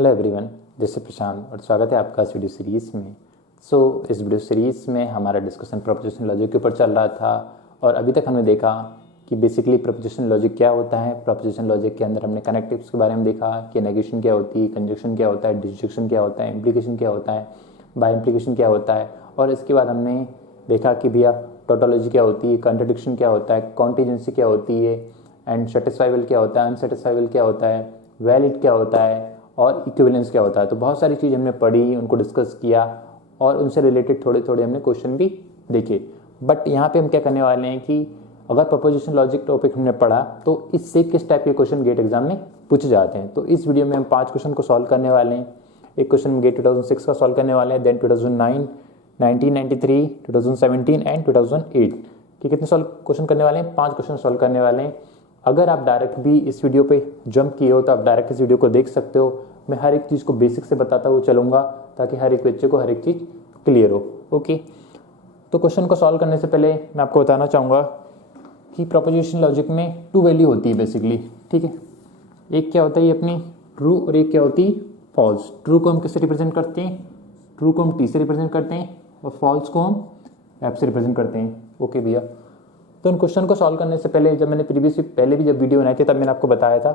Hello everyone, this is प्रशांत और स्वागत है आपका इस वीडियो सीरीज़ में। इस वीडियो सीरीज़ में हमारा डिस्कशन प्रोपोजिशन लॉजिक के ऊपर चल रहा था और अभी तक हमने देखा कि बेसिकली प्रोपोजिशन लॉजिक क्या होता है। प्रोपोजिशन लॉजिक के अंदर हमने कनेक्टिव्स के बारे में देखा कि नेगेशन क्या होती है, कंजक्शन क्या होता है, डिसजंक्शन क्या होता है, इम्प्लीकेशन क्या होता है, बाय इम्प्लीकेशन क्या होता है, और इसके बाद हमने देखा कि भैया टोटोलॉजी क्या होती है, कॉन्ट्रडिक्शन क्या होता है, कॉन्टीजेंसी क्या होती है, एंड सेटिस्फाइबल क्या होता है, अनसेटिस्फाइबल क्या होता है, वैलिड क्या होता है और इक्विवेलेंस क्या होता है। तो बहुत सारी चीज़ हमने पढ़ी, उनको डिस्कस किया और उनसे रिलेटेड थोड़े थोड़े हमने क्वेश्चन भी देखे। बट यहाँ पे हम क्या करने वाले हैं कि अगर प्रोपोजिशन लॉजिक टॉपिक हमने पढ़ा तो इससे किस टाइप के क्वेश्चन गेट एग्जाम में पूछे जाते हैं। तो इस वीडियो में हम 5 क्वेश्चन को सॉल्व करने वाले हैं। एक क्वेश्चन गेट 2006 का सॉल्व करने वाले हैं, देन 2009, 1993, 2017 एंड 2008 कि कितने सॉल्व क्वेश्चन करने वाले हैं। 5 क्वेश्चन सॉल्व करने वाले हैं। अगर आप डायरेक्ट भी इस वीडियो पे जंप किए हो तो आप डायरेक्ट इस वीडियो को देख सकते हो। मैं हर एक चीज़ को बेसिक से बताता हुआ चलूँगा ताकि हर एक बच्चे को हर एक चीज़ क्लियर हो। ओके, तो क्वेश्चन को सॉल्व करने से पहले मैं आपको बताना चाहूँगा कि प्रोपोजिशन लॉजिक में 2 वैल्यू होती है बेसिकली, ठीक है। एक क्या होता है ये अपनी ट्रू और एक क्या होती है फॉल्स। ट्रू को हम किससे रिप्रेजेंट करते हैं, ट्रू को हम टी से रिप्रेजेंट करते हैं और फॉल्स को हम एफ से रिप्रेजेंट करते हैं। ओके भैया, तो इन क्वेश्चन को सॉल्व करने से पहले जब मैंने पहले भी जब वीडियो बनाई थी तब मैंने आपको बताया था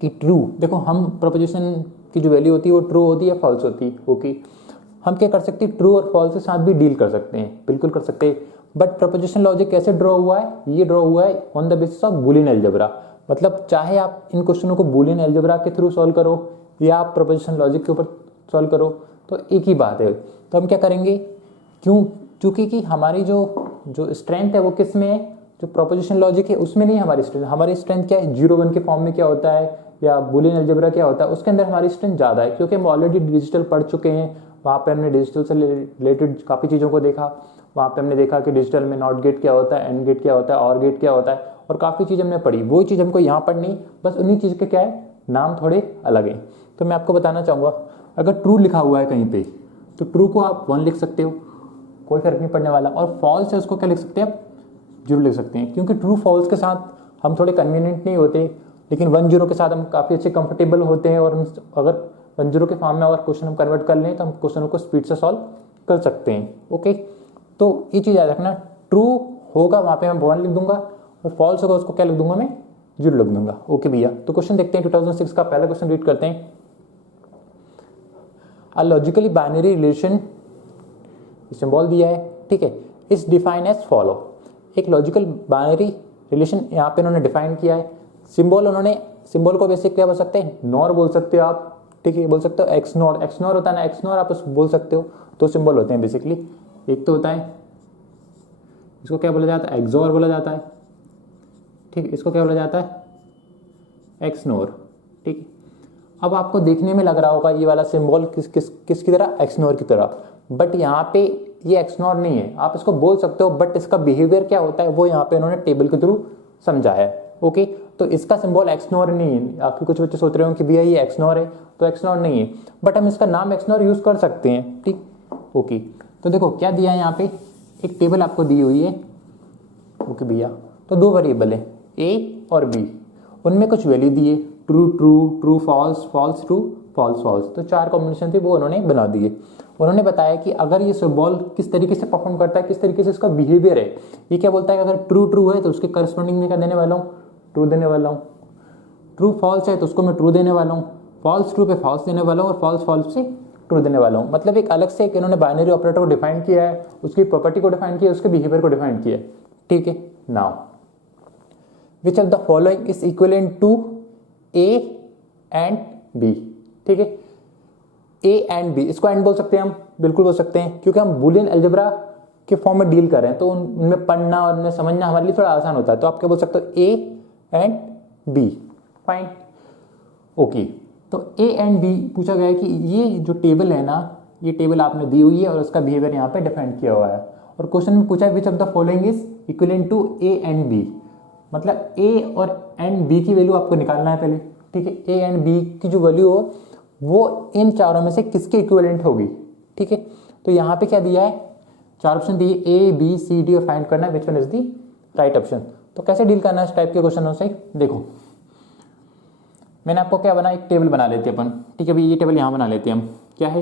कि ट्रू, देखो हम प्रोपोजिशन की जो वैल्यू होती है वो ट्रू होती है, फॉल्स होती है। ओके, हम क्या कर सकते हैं, ट्रू और फॉल्स के साथ भी डील कर सकते हैं, बिल्कुल कर सकते हैं। बट प्रोपोजिशन लॉजिक कैसे ड्रॉ हुआ है, ये ड्रॉ हुआ है on the basis of Boolean algebra. मतलब चाहे आप इन क्वेश्चनों को बूलियन अलजेब्रा के थ्रू सॉल्व करो या आप प्रोपोजिशन लॉजिक के ऊपर सॉल्व करो तो एक ही बात है। तो हम क्या करेंगे, क्योंकि कि हमारी जो स्ट्रेंथ है वो किस में है, जो प्रोपोजिशन लॉजिक है उसमें नहीं। हमारी स्ट्रेंथ क्या है, 0-1 के फॉर्म में क्या होता है या बूलियन अलजेब्रा क्या होता है, उसके अंदर हमारी स्ट्रेंथ ज़्यादा है क्योंकि हम ऑलरेडी डिजिटल पढ़ चुके हैं। वहाँ पे हमने डिजिटल से रिलेटेड काफ़ी चीज़ों को देखा। वहाँ पे हमने देखा कि डिजिटल में नॉट गेट क्या होता है, एंड गेट क्या होता है, और गेट क्या होता है, और काफ़ी चीज़ हमने पढ़ी। वही चीज़ हमको यहाँ पढ़नी, बस उन्हीं चीज़ के क्या है नाम थोड़े अलग हैं। तो मैं आपको बताना चाहूँगा, अगर ट्रू लिखा हुआ है कहीं पर तो ट्रू को आप 1 लिख सकते हो, कोई फर्क नहीं पड़ने वाला। और फॉल्स है उसको क्या लिख सकते हैं आप, 0 लिख सकते हैं, क्योंकि ट्रू फॉल्स के साथ हम थोड़े कन्वीनियंट नहीं होते, लेकिन 1-0 के साथ हम काफ़ी अच्छे कंफर्टेबल होते हैं। और अगर 1-0 के फॉर्म में अगर क्वेश्चन हम कन्वर्ट कर लें तो हम क्वेश्चनों को स्पीड से सॉल्व कर सकते हैं। ओके, तो ये चीज़ याद रखना, ट्रू होगा वहाँ पे मैं 1 लिख दूंगा और फॉल्स होगा उसको क्या लिख दूंगा, मैं 0 लिख दूंगा। ओके भैया, तो क्वेश्चन देखते हैं। 2006 का पहला क्वेश्चन रीड करते हैं। अ लॉजिकली बाइनरी रिलेशन सिंबल दिया है, ठीक है, इस डिफाइन एज फॉलो। एक लॉजिकल बाइनरी रिलेशन यहाँ पे उन्होंने डिफाइन किया है। सिंबल को बेसिक क्या बोल सकते हैं, नॉर बोल सकते हो आप, ठीक है, बोल सकते हो एक्स नॉर होता है ना, एक्स नॉर आप बोल सकते हो। 2 सिंबल होते हैं बेसिकली, एक तो होता है इसको क्या बोला जाता है, एक्सोर बोला जाता है, ठीक है, इसको क्या बोला जाता है, एक्स नॉर, ठीक है। अब आपको देखने में लग रहा होगा ये वाला सिंबल किसकी तरह, एक्स नॉर की तरह, बट यहाँ पे ये एक्सनॉर नहीं है, आप इसको बोल सकते हो, बट इसका बिहेवियर क्या होता है वो यहाँ पे उन्होंने टेबल के थ्रू समझाया है। ओके, तो इसका सिंबल एक्सनॉर नहीं है। आपके कुछ बच्चे सोच रहे हो कि भैया ये एक्सनॉर है, तो एक्सनॉर नहीं है, बट हम इसका नाम एक्सनॉर यूज कर सकते हैं, ठीक। ओके, तो देखो क्या दिया है यहाँ पे, एक टेबल आपको दी हुई है। ओके भैया, तो 2 वेरिएबल है ए और बी, उनमें कुछ वैल्यू दी है, true true, true false, false true, false false, तो 4 कॉम्बिनेशन थे वो उन्होंने बना दिए। उन्होंने बताया कि अगर ये सिंबल किस तरीके से परफॉर्म करता है, किस तरीके से इसका बिहेवियर है। ये क्या बोलता है, अगर ट्रू ट्रू है तो उसके करस्पॉन्डिंग में क्या देने वाला हूँ, ट्रू देने वाला हूँ। ट्रू फॉल्स है तो उसको मैं ट्रू देने वाला हूँ, फॉल्स ट्रू पे फॉल्स देने वाला हूँ, और फॉल्स फॉल्स से ट्रू देने वाला हूँ। मतलब एक अलग से एक इन्होंने बाइनरी ऑपरेटर को डिफाइन किया है, उसकी प्रॉपर्टी को डिफाइन किया है, उसके बिहेवियर को डिफाइन किया है, ठीक है। Now which of the following is equivalent to A and B, ठीक है। ए एंड बी, इसको एंड बोल सकते हैं हम, बिल्कुल बोल सकते हैं, क्योंकि हम बूलियन अलजेब्रा के फॉर्म में डील कर रहे हैं तो उनमें पढ़ना और उनमें समझना हमारे लिए थोड़ा आसान होता है। तो आप क्या बोल सकते हो, A and B, fine. Okay, तो ए एंड बी पूछा गया है कि ये जो टेबल है ना, ये टेबल आपने दी हुई है और उसका बिहेवियर यहाँ पे डिफाइन किया हुआ है। और क्वेश्चन में पूछा है which of the following is equivalent to A and B, मतलब ए और एंड बी की वैल्यू आपको निकालना है पहले, ठीक है। ए एंड बी की जो वैल्यू हो वो इन चारों में से किसके इक्विवेलेंट होगी, ठीक है। तो यहाँ पे क्या दिया है, 4 ऑप्शन दिए, ए बी सी डी, और फाइंड करना है which one is the right option. तो कैसे डील करना है इस टाइप के क्वेश्चनों से, देखो मैंने आपको क्या बना, एक टेबल बना लेते हैं अपन, ठीक है भाई, ये टेबल यहाँ बना लेते हैं हम, क्या है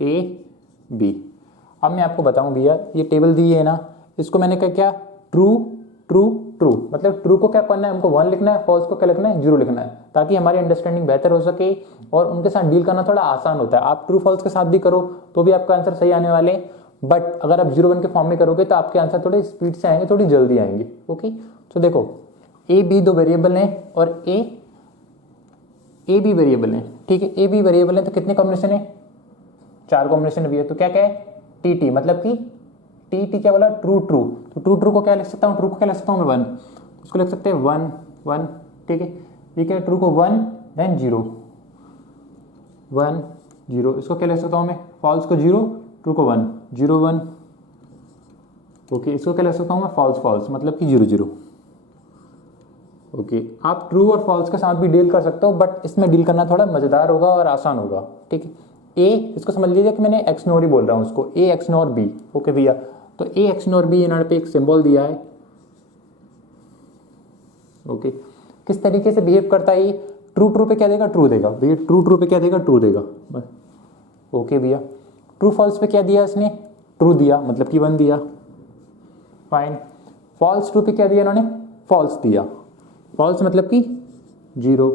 ए बी। अब मैं आपको बताऊं भैया, ये टेबल दी है ना, इसको मैंने क्या ट्रू ट्रू ट्रू, मतलब ट्रू को क्या करना है हमको 1 लिखना है, फॉल्स को क्या लिखना है 0 लिखना है, ताकि हमारी अंडरस्टैंडिंग बेहतर हो सके और उनके साथ डील करना थोड़ा आसान होता है। आप ट्रू फॉल्स के साथ भी करो तो भी आपका आंसर सही आने वाले, बट अगर आप 0 1 के फॉर्म में करोगे तो आपके आंसर थोड़े स्पीड से आएंगे, थोड़ी जल्दी आएंगे। ओके, तो देखो ए बी दो वेरिएबल हैं और ए बी वेरिएबल है, ठीक है, ए बी वेरिएबल है तो कितने कॉम्बिनेशन है, 4 कॉम्बिनेशन भी है। तो क्या क्या है टी टी, मतलब कि टी टी क्या बोला ट्रू ट्रू, तो ट्रू ट्रू को क्या लिख सकता हूँ, ट्रू को क्या लिख सकता हूँ मैं 1, उसको लिख सकते हैं 1 1, ठीक है, ये क्या ट्रू को 1 देन 0 1 0, इसको क्या लिख सकता हूँ मैं फॉल्स को 0, ट्रू को 1 0 1, ओके, इसको क्या लिख सकता हूँ मैं फॉल्स फॉल्स, मतलब कि 0 0। ओके, आप ट्रू और फॉल्स के साथ भी डील कर सकते हो, बट इसमें डील करना थोड़ा मजेदार होगा और आसान होगा, ठीक है। ए, इसको समझ लीजिए कि मैंने एक्स नोर ही बोल रहा हूँ उसको, ए एक्स नोर बी, ओके भैया, तो ए एक्स नोर बी यहाँ पे एक सिंबल दिया है, ओके, किस तरीके से बिहेव करता है ये, ट्रू ट्रू पे क्या देगा ट्रू देगा भैया, ट्रू ट्रू पे क्या देगा ट्रू देगा बस, ओके भैया। ट्रू फॉल्स पे क्या दिया इसने, ट्रू दिया मतलब कि 1 दिया, फाइन। फॉल्स ट्रू पे क्या दिया इन्होंने, फॉल्स दिया, फॉल्स मतलब कि 0,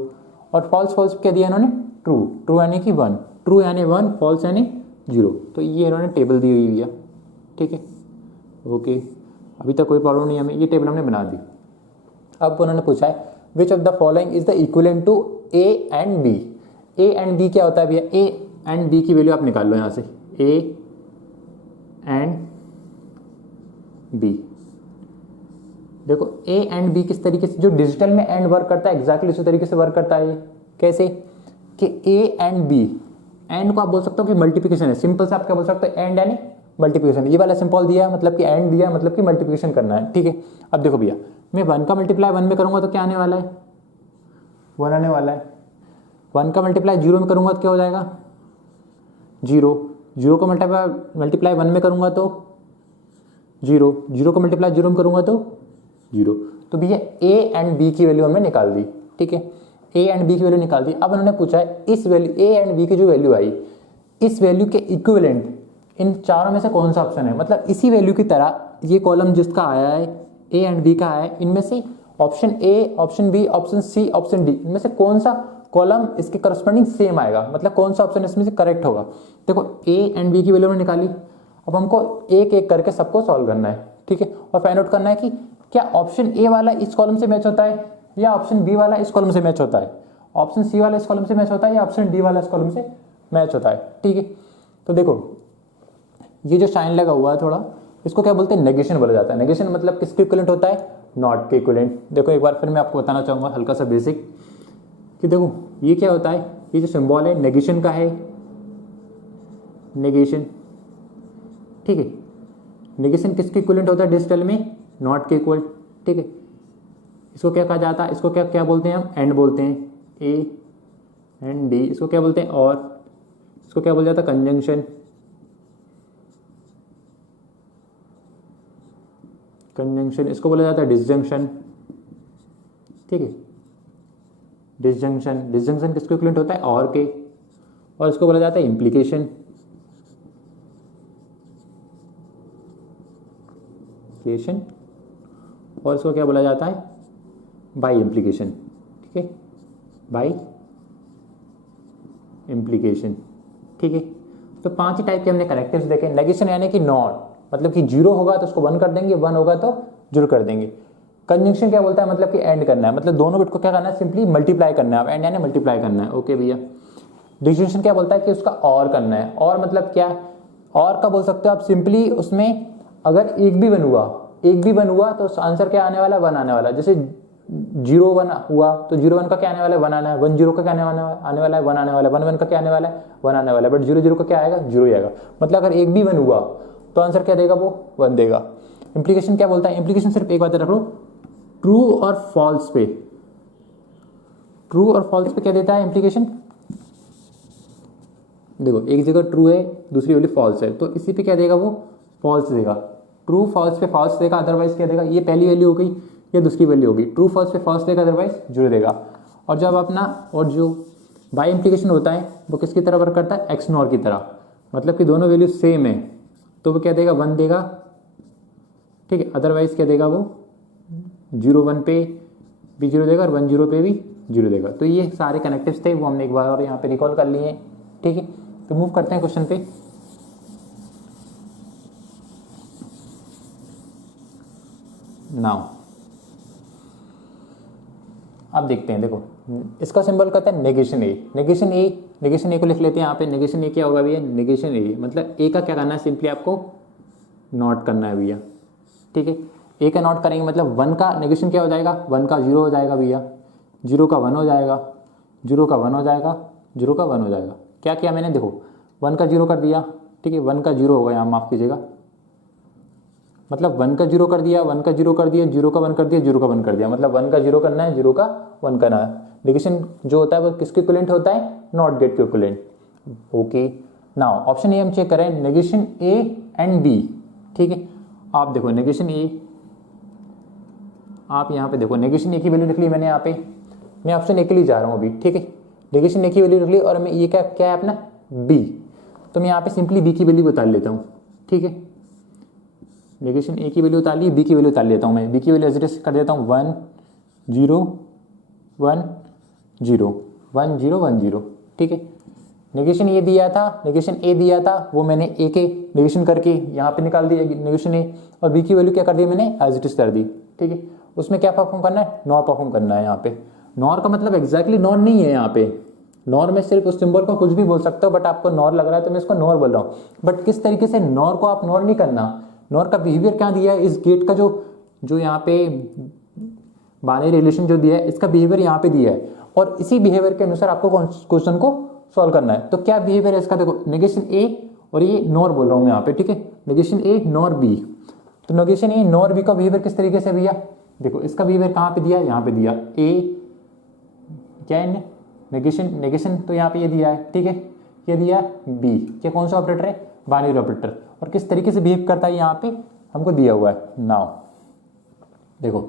और फॉल्स फॉल्स पे क्या दिया इन्होंने ट्रू, ट्रू यानी कि 1, ट्रू यानी 1, फॉल्स यानी 0। तो ये इन्होंने टेबल दी हुई है, ठीक है, ओके, अभी तक कोई प्रॉब्लम नहीं है हमें, ये टेबल हमने बना दी। अब उन्होंने पूछा है which of the following is the equivalent to A and B. A and B क्या होता है भैया, ए एंड बी की वैल्यू आप निकाल लो यहाँ से, ए एंड बी। देखो ए एंड बी किस तरीके से, जो डिजिटल में एंड वर्क करता है एग्जैक्टली उसी तरीके से वर्क करता है। कैसे कि ए एंड बी, एंड को आप बोल सकते हो कि मल्टीप्लिकेशन है, सिंपल से आप क्या बोल सकते हो एंड यानी मल्टीप्लिकेशन। ये वाला सिंपल दिया है मतलब कि एंड दिया है मतलब कि मल्टीप्लिकेशन करना है, ठीक है। अब देखो भैया मैं 1 का मल्टीप्लाई 1 में करूंगा तो क्या आने वाला है 1 आने वाला है, 1 का मल्टीप्लाई 0 में करूंगा तो क्या हो जाएगा 0, 0 को मल्टीप्लाई 1 में करूंगा तो 0, 0 को मल्टीप्लाई 0 में करूंगा तो 0। तो भैया ए एंड बी की वैल्यू हमने निकाल दी, ठीक है, ए एंड बी की वैल्यू निकाल दी। अब उन्होंने पूछा है इस वैल्यू ए एंड बी की जो वैल्यू आई, इस वैल्यू के इक्विवेलेंट इन चारों में से कौन सा ऑप्शन है, मतलब इसी वैल्यू की तरह ये कॉलम जिसका आया है ए एंड बी का आया है, इनमें से option A, option B, option C, option D, इनमें से कौन सा कॉलम इसके करस्पॉन्डिंग सेम आएगा, मतलब कौन सा ऑप्शन इसमें से करेक्ट होगा। देखो ए एंड बी की वैल्यू हमने निकाली, अब हमको एक एक करके सबको सॉल्व करना है, ठीक है, और फाइंड आउट करना है कि क्या ऑप्शन ए वाला इस कॉलम से मैच होता है या ऑप्शन बी वाला इस कॉलम से मैच होता है, ऑप्शन सी वाला इस कॉलम से मैच होता है या ऑप्शन डी वाला इस कॉलम से मैच होता है, ठीक है। तो देखो ये जो साइन लगा हुआ है थोड़ा, इसको क्या बोलते हैं नेगेशन बोला जाता है। नेगेशन मतलब किसके इक्विवेलेंट होता है, नॉट के इक्विवेलेंट। देखो एक बार फिर मैं आपको बताना चाहूंगा हल्का सा बेसिक कि देखो ये क्या होता है, ये जो सिंबल है नेगेशन का है, नेगेशन, ठीक है, नेगेशन किसके इक्विवेलेंट होता है डिजिटल में, नॉट के इक्वल, ठीक है। इसको क्या कहा जाता है, इसको क्या क्या बोलते हैं हम, एंड बोलते हैं, ए एंड डी, इसको क्या बोलते हैं और, इसको क्या बोला जाता है कंजंक्शन, कंजंक्शन, इसको बोला जाता है डिसजंक्शन, ठीक है, डिसजंक्शन, डिसजंक्शन किसके इक्विवेलेंट होता है और के, और इसको बोला जाता है इम्प्लीकेशन, और इसको क्या बोला जाता है बाय इम्प्लीकेशन, ठीक है, बाय इम्प्लीकेशन, ठीक है। तो 5 ही टाइप के हमने करेक्टर्स देखे। नेगेशन यानी कि नॉट, मतलब कि 0 होगा तो उसको 1 कर देंगे, 1 होगा तो 0 कर देंगे। कंजंक्शन क्या बोलता है, मतलब कि एंड करना है, मतलब दोनों बिट को क्या करना है सिंपली मल्टीप्लाई करना है, एंड यानी मल्टीप्लाई करना है, ओके भैया। डिस्टिंक्शन क्या बोलता है कि उसका और करना है, और मतलब क्या, और का बोल सकते हो आप सिंपली उसमें अगर एक भी 1 हुआ तो आंसर क्या आने वाला है 1 आने वाला है। जैसे 0 1 हुआ तो 0 1 का क्या आने वाला है 1 आना है, 1 0 का क्या आने वाला है 1 आने वाला है, 1 1 का क्या आने वाला है 1 आने वाला है, बट 0 0 का क्या आएगा 0 ही आएगा। मतलब अगर एक भी 1 हुआ तो आंसर क्या देगा वो 1 देगा। इंप्लीकेशन क्या बोलता है, इंप्लीकेशन सिर्फ एक बात रख लो, ट्रू और फॉल्स पे, ट्रू और फॉल्स पे क्या देता है इंप्लीकेशन। देखो एक जगह ट्रू है दूसरी वाली फॉल्स है, तो इसी पे क्या देगा वो फॉल्स देगा। ट्रू फॉल्स पे फॉल्स देगा, अदरवाइज क्या देगा, ये पहली वैल्यू हो गई, ये दूसरी वैल्यू होगी। ट्रू फॉल्स पे फॉल्स देगा, अदरवाइज 0 देगा। और जब अपना और जो बाय इम्प्लीकेशन होता है वो किसकी तरह वर्क करता है, एक्स नॉर की तरह, मतलब कि दोनों वैल्यू सेम है तो वो क्या देगा, 1 देगा, ठीक है। अदरवाइज क्या देगा, वो 0 1 पे भी 0 देगा और 1 0 पे भी 0 देगा। तो ये सारे कनेक्टिव्स थे, वो हमने एक बार और यहाँ पे रिकॉल कर लिए, ठीक है। तो मूव करते हैं क्वेश्चन पे। नाउ अब देखते हैं, देखो इसका सिंबल कहता है नेगेशन ए। नेगेशन ए को लिख लेते हैं यहाँ पे। नेगेशन ए क्या होगा भैया, नेगेशन ए मतलब ए का क्या करना है, सिंपली आपको नॉट करना है भैया, ठीक है। ए का नॉट करेंगे मतलब 1 का नेगेशन क्या हो जाएगा, 1 का 0 हो जाएगा भैया, 0 का 1 हो जाएगा, 0 का 1 हो जाएगा, 0 का 1 हो जाएगा। क्या किया मैंने, देखो 1 का 0 कर दिया, ठीक है, 1 का 0 होगा यहाँ, माफ़ कीजिएगा, मतलब 1 का 0 कर दिया, 1 का 0 कर दिया, 0 का 1 कर दिया, 0 का 1 कर दिया, मतलब 1 का 0 करना है, 0 का 1 करना है। नेगेशन जो होता है वो किसके इक्विवेलेंट होता है, नॉट गेट के equivalent. Okay, now option A हम चेक करें, नेगेशन ए एंड बी, ठीक है। आप देखो नेगेशन ए, आप यहाँ पे देखो नेगेशन ए की वैल्यू लिख ली मैंने यहाँ पे, मैं ऑप्शन ए के लिए जा रहा हूँ अभी, ठीक है। नेगेशन ए की वैल्यू लिख ली और मैं ये क्या है अपना बी, तो मैं यहाँ पे सिंपली बी की वैल्यू बता लेता हूँ, ठीक है। नेगेशन ए की वैल्यू उतार ली, बी की वैल्यू उतार लेता हूँ मैं। बी की वैल्यू एज इट इज कर देता हूँ 1 0 1 0 1 0 1 0, ठीक है। नेगेशन ए दिया था, वो मैंने ए के नेगेशन करके यहाँ पे निकाल दिया नेगेशन ए, और बी की वैल्यू क्या कर दी मैंने, एज इट इज कर दी, ठीक है। उसमें क्या परफॉर्म करना है, नॉर परफॉर्म करना है यहाँ पे। नॉर का मतलब एग्जैक्टली नॉर नहीं है यहाँ पे, नॉर में सिर्फ उस सिंबल को कुछ भी बोल सकते हो, बट आपको नॉर लग रहा है तो मैं इसको नॉर बोल रहा हूँ। बट किस तरीके से, नॉर को आप नॉर नहीं करना, नॉर का बिहेवियर क्या दिया है, इस गेट का जो यहाँ पे बाइनरी रिलेशन जो दिया है, इसका बिहेवियर यहाँ पे दिया है, और इसी बिहेवियर के अनुसार आपको क्वेश्चन को सॉल्व करना है। तो क्या बिहेवियर है इसका, देखो नेगेशन ए और ये नॉर बोल रहा हूँ मैं यहाँ पे, ठीक है। नेगेशन ए नॉर बी, तो नेगेशन ए नॉर बी का बिहेवियर किस तरीके से भैया, देखो इसका बिहेवियर कहाँ पे दिया है, यहाँ पे दिया ए, क्या है नेगेशन तो यहाँ पे ये दिया है, ठीक है। ये दिया बी, क्या कौन सा ऑपरेटर है, बाइनरी ऑपरेटर, और किस तरीके से बिहेव करता है यहाँ पे हमको दिया हुआ है। नाउ देखो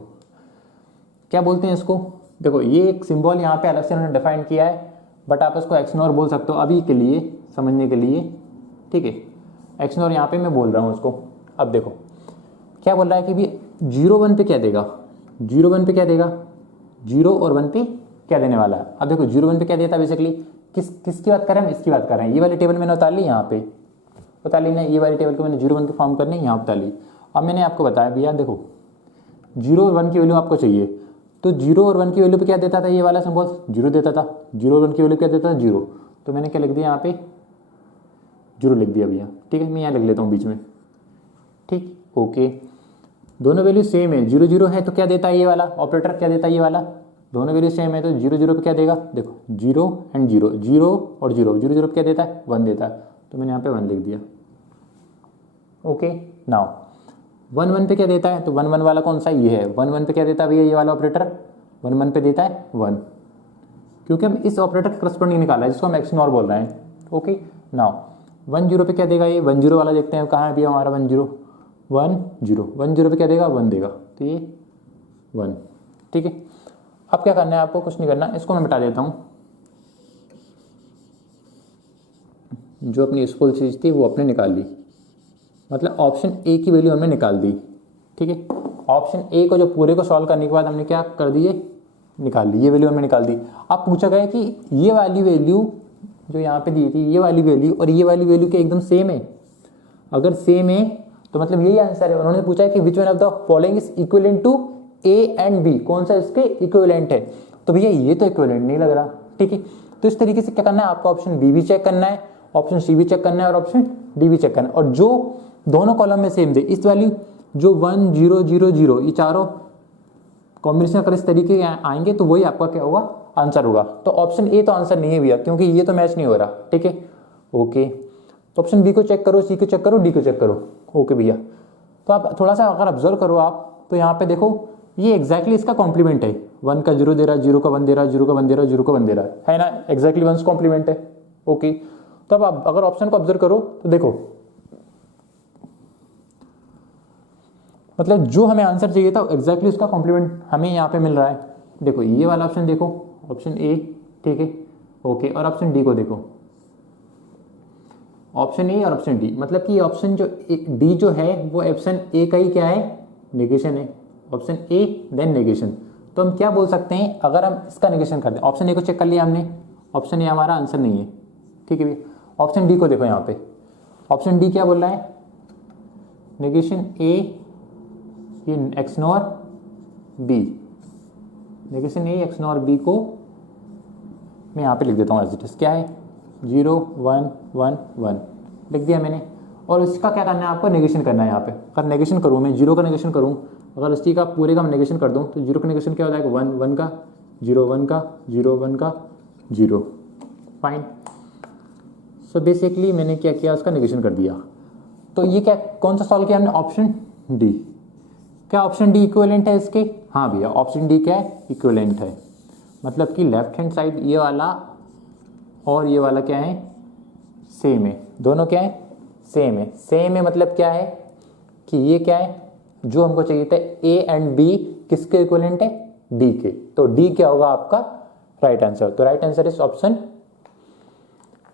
क्या बोलते हैं इसको, देखो ये एक सिंबल यहाँ पे अलग से उन्होंने डिफाइन किया है, बट आप इसको एक्स नॉर बोल सकते हो अभी के लिए समझने के लिए, ठीक है। एक्स नॉर यहाँ पे मैं बोल रहा हूँ उसको। अब देखो क्या बोल रहा है कि भी 0 1 पे क्या देगा, 0 1 पे क्या देगा, 0 और 1 पे क्या देने वाला है। अब देखो 0 1 पे क्या देता है बेसिकली, किसकी बात कर रहे हैं, हम इसकी बात कर रहे हैं। ये वाली टेबल मैंने उतार ली, यहाँ पे उतार ली ना, ये वाली टेबल को मैंने 0 1 के फॉर्म करने यहाँ उतार ली। अब मैंने आपको बताया भैया देखो 0 और 1 की वैल्यू आपको चाहिए, तो 0 और 1 की वैल्यू पे क्या देता था, ये वाला सिंबल 0 देता था, 0 और 1 की वैल्यू क्या देता था 0, तो मैंने क्या लिख दिया यहाँ पे 0 लिख दिया भैया, ठीक है। मैं यहाँ लिख लेता हूँ बीच में, ठीक, ओके। दोनों वैल्यू सेम है, 0 0 है तो क्या देता है ये वाला ऑपरेटर, क्या देता है ये वाला, दोनों वैल्यू सेम है तो 0 0 पे क्या देगा, देखो 0 एंड 0, 0 और 0, 0 0 पे क्या देता है 1 देता है, तो मैंने यहाँ पे 1 लिख दिया, ओके। नाउ 1 1 पे क्या देता है, तो 1 1 वाला कौन सा, ये है। 1 1 पे क्या देता है भैया, ये वाला ऑपरेटर 1 1 पे देता है 1, क्योंकि हम इस ऑपरेटर का करस्पॉन्डिंग निकाला है जिसको हम एक्स नॉर बोल रहे हैं, ओके। नाउ 1 0 पे क्या देगा, ये 1 0 वाला देखते हैं कहाँ है भैया हमारा 1 0 1 0, 1 0 पे क्या देगा 1 देगा, तो ये 1, ठीक है। अब क्या करना है आपको, कुछ नहीं करना, इसको मैं मिटा देता हूँ। जो अपनी स्कूल चीज़ थी वो अपने निकाल ली, मतलब ऑप्शन ए की वैल्यू हमने निकाल दी, ठीक है। ऑप्शन ए को जो पूरे को सॉल्व करने के बाद हमने क्या कर दिए, निकाल ली, ये वैल्यू हमने निकाल दी। अब पूछा गया कि ये वाली वैल्यू जो यहाँ पे दी थी, ये वाली वैल्यू और ये वाली वैल्यू क्या एकदम सेम है, अगर सेम है तो मतलब यही आंसर है। उन्होंने पूछा है कि which one of the following is equivalent to A and B, कौन सा इसके इक्विवेलेंट है, तो भैया ये तो इक्विवेलेंट नहीं लग रहा, ठीक है। तो इस तरीके से क्या करना है आपको, ऑप्शन बी भी चेक करना है, ऑप्शन सी भी चेक करना है और ऑप्शन डी भी चेक करना है, और जो दोनों कॉलम में सेम दे, इस वैल्यू जो 1 0 0 0 ये चारों कॉम्बिनेशन अगर इस तरीके के आएंगे तो वही आपका क्या होगा, आंसर होगा। तो ऑप्शन ए तो आंसर नहीं है भैया, क्योंकि ये तो मैच नहीं हो रहा, ठीक है, ओके। तो ऑप्शन बी को चेक करो, सी को चेक करो, डी को चेक करो, ओके भैया। तो आप थोड़ा सा अगर ऑब्जर्व करो आप, तो यहाँ पे देखो ये एग्जैक्टली इसका कॉम्प्लीमेंट है, 1 का 0 दे रहा है, 0 का 1 दे रहा है, 0 का 1 दे रहा है, 0 का 1 दे रहा है ना, एग्जैक्टली 1 कॉम्प्लीमेंट है, ओके। तो अब अगर ऑप्शन को ऑब्जर्व करो तो देखो मतलब जो हमें आंसर चाहिए था एग्जैक्टली उसका कॉम्प्लीमेंट हमें यहाँ पे मिल रहा है। देखो ये वाला ऑप्शन देखो ऑप्शन ए, ठीक है, ओके। और ऑप्शन डी को देखो, ऑप्शन ए और ऑप्शन डी, मतलब कि ऑप्शन जो डी जो है वो ऑप्शन ए का ही क्या है, नेगेशन है। Option A then negation. तो हम क्या बोल सकते हैं, अगर हम इसका नेगेशन कर दें, ऑप्शन ए को चेक कर लिया हमने, ऑप्शन ए हमारा आंसर नहीं है, ठीक है भैया। ऑप्शन डी को देखो यहाँ पे, ऑप्शन डी क्या बोल रहा है, नेगेशन ए, ये x nor be, negation A x nor be को मैं यहाँ पे लिख देता हूँ एज इट इज, क्या है 0 1 1 1 लिख दिया मैंने। और इसका क्या करना है आपको, नेगेशन करना है यहाँ पे। अगर नेगेशन करूँ मैं, 0 का नेगेशन करूँ, अगर इसी का पूरे का मैं नेगेशन कर दूँ तो 0 का नेगेशन क्या होता है, 1 1 का 0 1 का 0 1 का 0, फाइन। सो बेसिकली मैंने क्या किया, उसका नेगेशन कर दिया। तो ये क्या, कौन सा सॉल्व किया हमने, ऑप्शन डी। क्या ऑप्शन डी इक्विवेलेंट है इसके, हाँ भैया ऑप्शन डी क्या है, इक्विवेलेंट है। मतलब कि लेफ्ट हैंड साइड ये वाला और ये वाला क्या है, सेम है, दोनों क्या है, सेम है। सेम है मतलब क्या है कि ये क्या है, जो हमको चाहिए था ए एंड बी किसके इक्विवेलेंट है, डी के। तो डी क्या होगा आपका राइट आंसर। तो right answer is option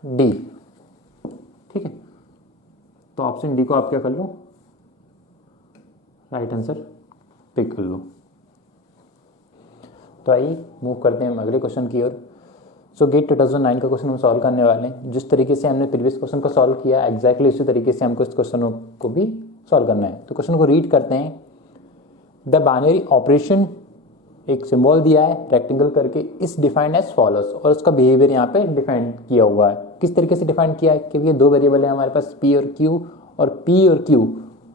D, ठीक है। तो ऑप्शन डी को आप क्या कर लो, राइट आंसर पिक कर लो। तो आइए मूव करते हैं हम अगले क्वेश्चन की ओर। सो गेट 2009 का क्वेश्चन हम सॉल्व करने वाले हैं। जिस तरीके से हमने प्रीवियस क्वेश्चन को सॉल्व किया एग्जैक्टली उसी तरीके से हमको इस क्वेश्चन को भी सॉल्व करना है। तो क्वेश्चन को रीड करते हैं। द बाइनरी ऑपरेशन, एक सिंबल दिया है रेक्टेंगल करके, इस डिफाइंड एज फॉलोस, और उसका बिहेवियर यहाँ पे डिफाइन किया हुआ है। किस तरीके से डिफाइन किया है कि ये दो वेरिएबल है हमारे पास पी और क्यू, और पी और क्यू